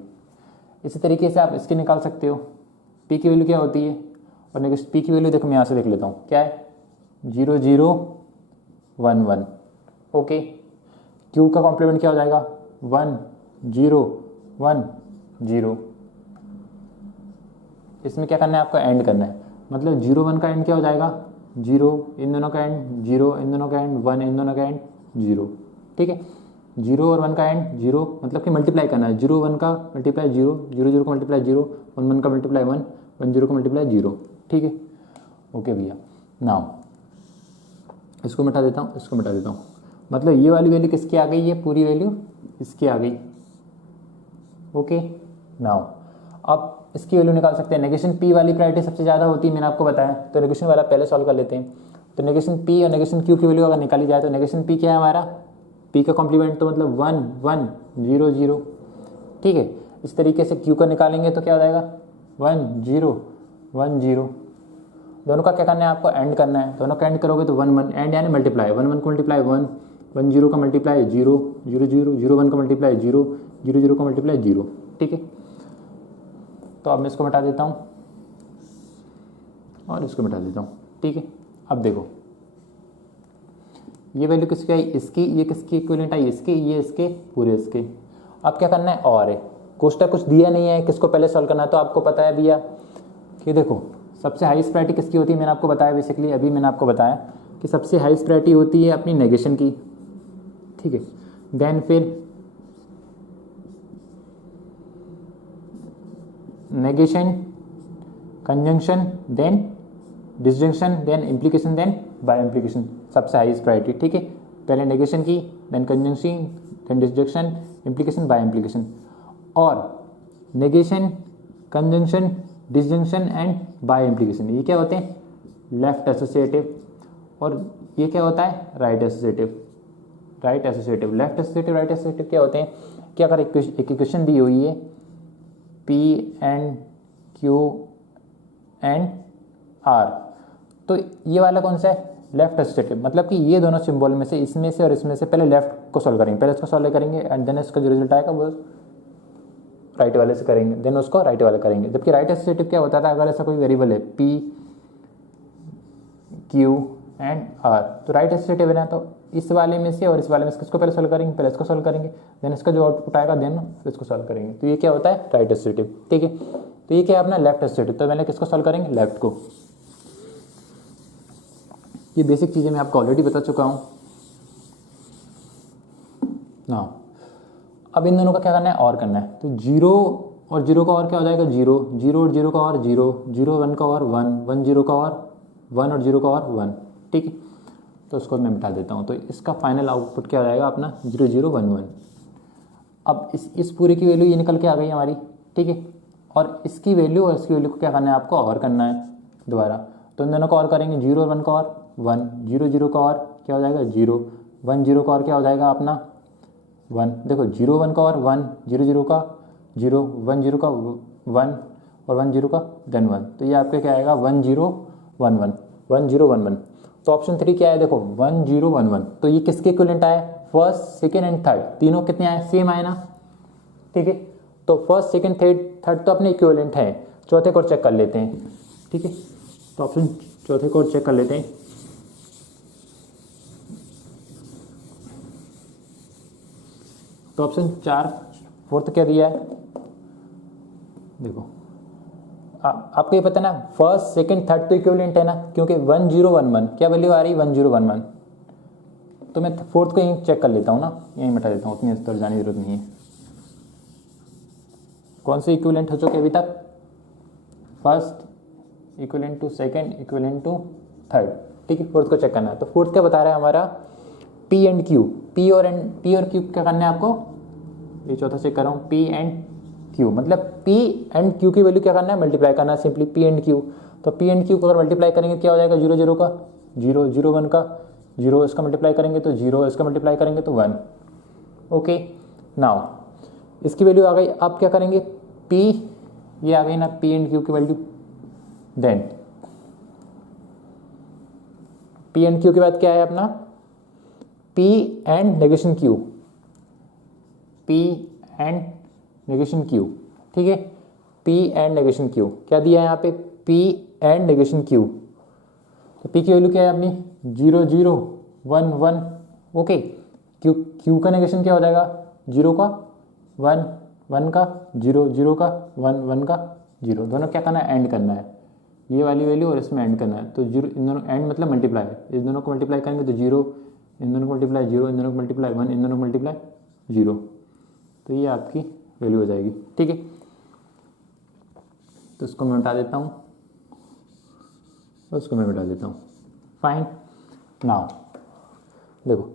इसी तरीके से आप इसकी निकाल सकते हो, पी की वैल्यू क्या होती है, और नेक्स्ट पी की वैल्यू देखो मैं यहाँ से देख लेता हूँ, क्या है? 0 0 1 1। ओके, क्यू का कॉम्प्लीमेंट क्या हो जाएगा? 1 0 1 0। इसमें क्या करना है आपको? एंड करना है, मतलब 0 1 का एंड क्या हो जाएगा? 0, इन दोनों का एंड 0, इन दोनों का एंड 1, इन दोनों का एंड 0। ठीक है, 0 और 1 का एंड 0, मतलब कि मल्टीप्लाई करना है, 0 1 का मल्टीप्लाई 0, 0 0 का मल्टीप्लाई 0, 1 1 का मल्टीप्लाई 1, 1 0 का मल्टीप्लाई 0। ठीक है, ओके भैया। नाउ इसको मिटा देता हूँ, इसको मिटा देता हूँ, मतलब ये वाली वैल्यू किसकी आ गई? ये पूरी वैल्यू इसकी आ गई। ओके, नाउ अब इसकी वैल्यू निकाल सकते हैं। नेगेशन पी वाली प्रायोरिटी सबसे ज़्यादा होती है, मैंने आपको बताया, तो नेगेशन वाला पहले सॉल्व कर लेते हैं। तो नेगेशन पी और नेगेशन क्यू की वैल्यू अगर निकाली जाए तो नेगेशन पी क्या है हमारा? पी का कॉम्प्लीमेंट तो मतलब 1 1 0 0। ठीक है, इस तरीके से क्यू का निकालेंगे तो क्या हो जाएगा? 1 0 1 0। दोनों का क्या करना है आपको? एंड करना है। दोनों का एंड करोगे तो 1 1, एंड यानी मल्टीप्लाई, 1 1 का मल्टीप्लाई 1, 1 0 का मल्टीप्लाई 0 0 0 0 1 का मल्टीप्लाई 0 0 0 का मल्टीप्लाई 0। ठीक है, तो अब मैं इसको मिटा देता हूँ और इसको मिटा देता हूँ। ठीक है, अब देखो ये वैल्यू किसकी आई? इसकी। ये किसकी इक्विवेलेंट आई? इसकी। ये इसके, पूरे इसके। अब क्या करना है? और है, कोष्टक कुछ दिया नहीं है, किसको पहले सॉल्व करना है? तो आपको पता है भैया कि देखो सबसे हाईएस्ट प्रायोरिटी किसकी होती है, मैंने आपको बताया बेसिकली, अभी मैंने आपको बताया कि सबसे हाईएस्ट प्रायोरिटी होती है अपनी नेगेशन की। ठीक है, देन फिर negation, conjunction, then disjunction, then implication, then bi implication, सबसे हाईएस्ट प्रायोरिटी। ठीक है, पहले नेगेशन की, then conjunction, then disjunction, implication, bi implication. और negation, conjunction, disjunction and bi implication, ये क्या होते हैं? Left associative. और ये क्या होता है? Right associative. Right associative, left associative, right associative क्या होते हैं कि अगर एक इक्वेशन दी हुई है P and Q and R, तो ये वाला कौन सा है? Left associative. मतलब कि ये दोनों सिंबल में से, इसमें से और इसमें से पहले लेफ्ट को सॉल्व करेंगे, पहले इसको सॉल्व करेंगे एंड देन इसका जो रिजल्ट आएगा वो राइट वाले से करेंगे, देन उसको राइट वाले करेंगे। जबकि राइट एसोसिएटिव क्या होता था? अगर ऐसा कोई वेरिएबल है P Q एंड R, तो राइट एसोसिएटिव है ना, तो इस वाले में से और इस वाले में से किसको पहले सॉल्व करेंगे? पहले इसको सॉल्व करेंगे, देन इसका जो आउटपुट आएगा देन इसको सॉल्व करेंगे। तो ये क्या होता है? Right associative. ठीक है, तो ये क्या है अपना? Left associative. तो मैंने किसको सॉल्व करेंगे? लेफ्ट को। ये बेसिक चीज़ें मैं आपको ऑलरेडी बता चुका हूँ ना। अब इन दोनों का क्या करना है? और करना है। तो 0 और 0 का और क्या हो जाएगा? 0 0 और 0 का और 0 0 1 का और 1 1 0 का और 1 और 0 का और 1। ठीक है, तो उसको मैं मिटा देता हूँ। तो इसका फाइनल आउटपुट क्या हो जाएगा अपना? 0 0 1 1। अब इस पूरे की वैल्यू ये निकल के आ गई हमारी। ठीक है, और इसकी वैल्यू और इसकी वैल्यू को क्या करना है आपको? और करना है दोबारा। तो इन दोनों को और करेंगे, 0 और 1 का और 1, 0 0 का और क्या हो जाएगा? 0 1 0 का और क्या हो जाएगा अपना? 1। देखो 0 1 का और 1, 0 0 का 0, 1 0 का 1 और 1 0 का देन 1। तो ये आपका क्या आएगा? 1 0 1 1 1 0 1 1। तो ऑप्शन 3 क्या है? देखो 1 0 1 1। तो ये किसके इक्विवेलेंट आया? फर्स्ट, सेकेंड एंड थर्ड, तीनों कितने आए? सेम आए ना। ठीक है, तो फर्स्ट, सेकेंड, थर्ड तो अपने इक्विवेलेंट है। चौथे को चेक कर लेते हैं। ठीक है, तो ऑप्शन चौथे को चेक कर लेते हैं। तो ऑप्शन 4 फोर्थ क्या दिया है, देखो आपको ये पता ना फर्स्ट सेकंड थर्ड तो इक्विवेलेंट है ना, क्योंकि 1011 क्या वैल्यू आ रही है 1011, तो मैं फोर्थ को यहीं चेक कर लेता हूँ ना, यहीं मिटा देता हूँ, उतनी तरफ जाने की जरूरत नहीं है। कौन से इक्विवेलेंट हो चुके अभी तक, first equivalent to second equivalent to third, ठीक है। फोर्थ को चेक करना है, तो फोर्थ क्या बता रहा है हमारा पी एंड क्यू, पी और क्यू क्या करना है आपको, ये चौथा चेक कर रहा हूँ, पी एंड क्यू मतलब पी एंड क्यू की वैल्यू क्या करना है, मल्टीप्लाई करना है सिंपली पी एंड क्यू। तो पी एंड क्यू को अगर मल्टीप्लाई करेंगे क्या हो जाएगा, 0 0 का 0, 0 1 का 0, इसका मल्टीप्लाई करेंगे तो 0, इसका मल्टीप्लाई करेंगे तो 1। ओके नाउ इसकी वैल्यू आ गई, आप क्या करेंगे पी, ये आ गई ना पी एंड क्यू की value, then P and Q के बाद क्या है अपना P and negation Q, P and negation Q, ठीक है। पी एंड नेगेशन क्यू क्या दिया है यहाँ पे, पी एंड नेगेशन क्यू, तो पी की वैल्यू क्या है अपनी 0 0 1 1, ओके। क्यू का नेगेशन क्या हो जाएगा, 0 का 1 1 का 0 0 का 1 1 का 0, दोनों क्या करना है एंड करना है, ये वाली वैल्यू और इसमें एंड करना है। तो 0 इन दोनों एंड मतलब मल्टीप्लाई, इस दोनों को मल्टीप्लाई करेंगे तो 0, इन दोनों को मल्टीप्लाई 0, इन दोनों को मल्टीप्लाई 1, इन दोनों को मल्टीप्लाई 0, तो ये आपकी वैल्यू हो जाएगी, ठीक है। तो इसको मैं मिटा देता हूँ, उसको मैं मिटा देता हूँ, फाइन। नाउ देखो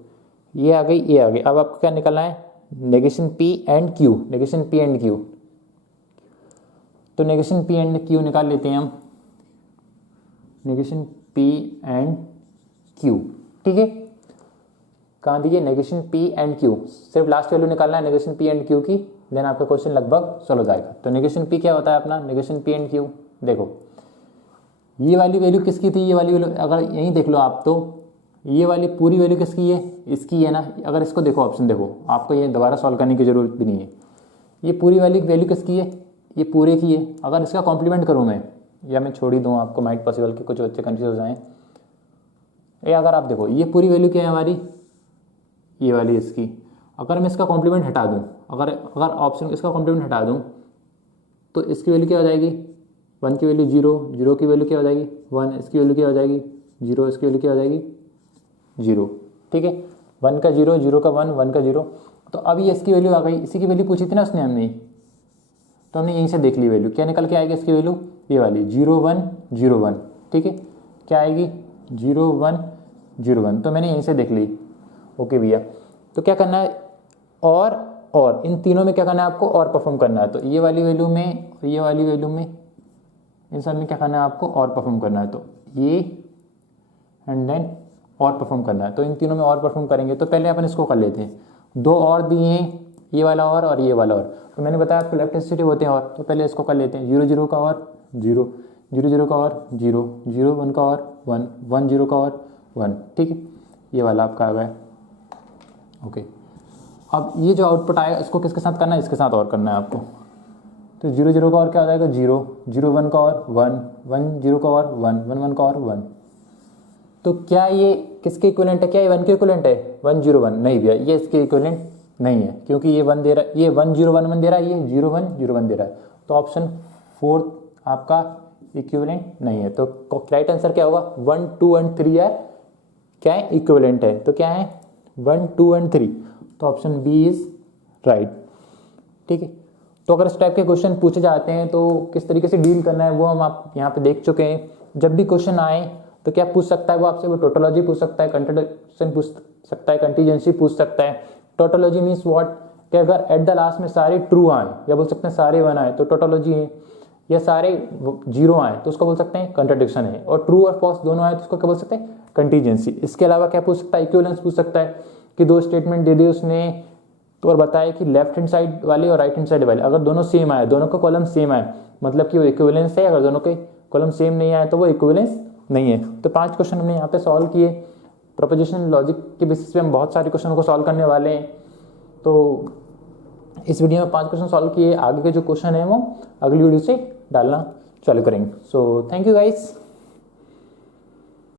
ये आ गई, ये आ गई, अब आपको क्या निकलना है negation P and Q, negation P and Q. तो नेगेशन पी एंड क्यू निकाल लेते हैं हम, नेगेशन पी एंड क्यू, ठीक है। कहाँ दीजिए नेगेशन पी एंड क्यू, सिर्फ लास्ट वैल्यू निकालना है नेगेशन पी एंड क्यू की, देन आपका क्वेश्चन लगभग सॉल्व हो जाएगा। तो नेगेशन पी क्या होता है अपना, नेगेशन पी एंड क्यू, देखो ये वाली वैल्यू किसकी थी, ये वाली वैल्यू अगर यहीं देख लो आप, तो ये वाली पूरी वैल्यू किसकी है, इसकी है ना। अगर इसको देखो ऑप्शन देखो, आपको ये दोबारा सॉल्व करने की जरूरत भी नहीं है, ये पूरी वाली वैल्यू किसकी है, ये पूरे की है। अगर इसका कॉम्प्लीमेंट करूँ मैं, या मैं छोड़ ही दूँ आपको, माइट पॉसिबल कि कुछ बच्चे कन्फ्यूज हो जाएँ, ये अगर आप देखो ये पूरी वैल्यू क्या है हमारी, ये वाली इसकी, अगर मैं इसका कॉम्प्लीमेंट हटा दूँ, अगर ऑप्शन इसका कॉम्प्लीमेंट हटा दूँ तो इसकी वैल्यू क्या हो जाएगी, 1 की वैल्यू 0, 0 की वैल्यू क्या हो जाएगी 1, इसकी वैल्यू क्या हो जाएगी 0, इसकी वैल्यू क्या हो जाएगी 0, ठीक है। 1 का 0, 0 का 1, 1 का 0, तो अब ये इसकी वैल्यू आ गई, इसी की वैल्यू पूछी थी ना उसने हमने, तो हमने यहीं से देख ली वैल्यू, क्या निकल के आएगी इसकी वैल्यू, ये वाली 0 1 0 1, ठीक है। क्या आएगी 0 1 0 1, तो मैंने यहीं से देख ली, ओके भैया। तो क्या करना है, और इन तीनों में क्या करना है आपको, और परफॉर्म करना है। तो ये वाली वैल्यू में और ये वाली वैल्यू में, इन सब में क्या करना है आपको, और परफॉर्म करना है। तो ये एंड देन और परफॉर्म करना है, तो इन तीनों में और परफॉर्म करेंगे। तो पहले अपन इसको कर लेते हैं, 2 और दिए हैं, ये वाला और ये वाला और, तो मैंने बताया आपको लेफ्ट एसोसिएटिव होते हैं और, तो पहले इसको कर लेते हैं, 0 0 का और 0, 0 0 का और 0, 0 1 का और 1, 1 0 का और 1, ठीक है। ये वाला आपका आ गया, ओके। अब ये जो आउटपुट आएगा इसको किसके साथ करना है, इसके साथ और करना है आपको। तो 0 0 का और क्या हो जाएगा 0, 0 1 का और 1, 1 0 का और 1, 1 1 का और 1। तो क्या ये किसके इक्विवेलेंट है, क्या ये 1 के इक्विवेलेंट है 1 0 1, नहीं भैया ये इसके इक्विवेलेंट नहीं है, क्योंकि ये 1 दे रहा है, ये 1 0 1 1 दे रहा है, ये 0 1 0 1 दे रहा है। तो ऑप्शन 4 आपका इक्विवेलेंट नहीं है। तो राइट आंसर क्या होगा, 1 2 एंड 3 है क्या है इक्विवेलेंट है, तो क्या है 1 2 एंड 3, तो ऑप्शन बी इज राइट, ठीक है। तो अगर इस टाइप के क्वेश्चन पूछे जाते हैं तो किस तरीके से डील करना है वो हम आप यहाँ पे देख चुके हैं। जब भी क्वेश्चन आए तो क्या पूछ सकता है वो आपसे, वो टोटोलॉजी पूछ सकता है, कंट्राडिक्शन पूछ सकता है, कंटीजेंसी पूछ सकता है। टोटोलॉजी मीन्स व्हाट, कि अगर एट द लास्ट में सारे ट्रू आए, या बोल सकते हैं सारे 1 आए तो टोटोलॉजी है, या सारे 0 आए तो उसको बोल सकते हैं कंट्राडिक्शन है, और ट्रू और फॉल्स दोनों आए तो उसको क्या बोल सकते हैं कंटीजेंसी। इसके अलावा क्या पूछ सकता है, इक्विवेलेंस पूछ सकता है कि 2 स्टेटमेंट दे दी उसने तो और बताया कि लेफ्ट हैंड साइड वाले और राइट हैंड साइड वाले अगर दोनों सेम आए, दोनों का कॉलम सेम आए, मतलब कि वो इक्विवेलेंस है। अगर दोनों के कॉलम सेम नहीं आए तो वो इक्विवेलेंस नहीं है। तो 5 क्वेश्चन हमने यहाँ पे सॉल्व किए। प्रोपोजिशन लॉजिक के बेसिस पे हम बहुत सारे क्वेश्चन को सॉल्व करने वाले हैं। तो इस वीडियो में 5 क्वेश्चन सॉल्व किए, आगे के जो क्वेश्चन है वो अगली वीडियो से डालना चालू करेंगे। So thank you guys.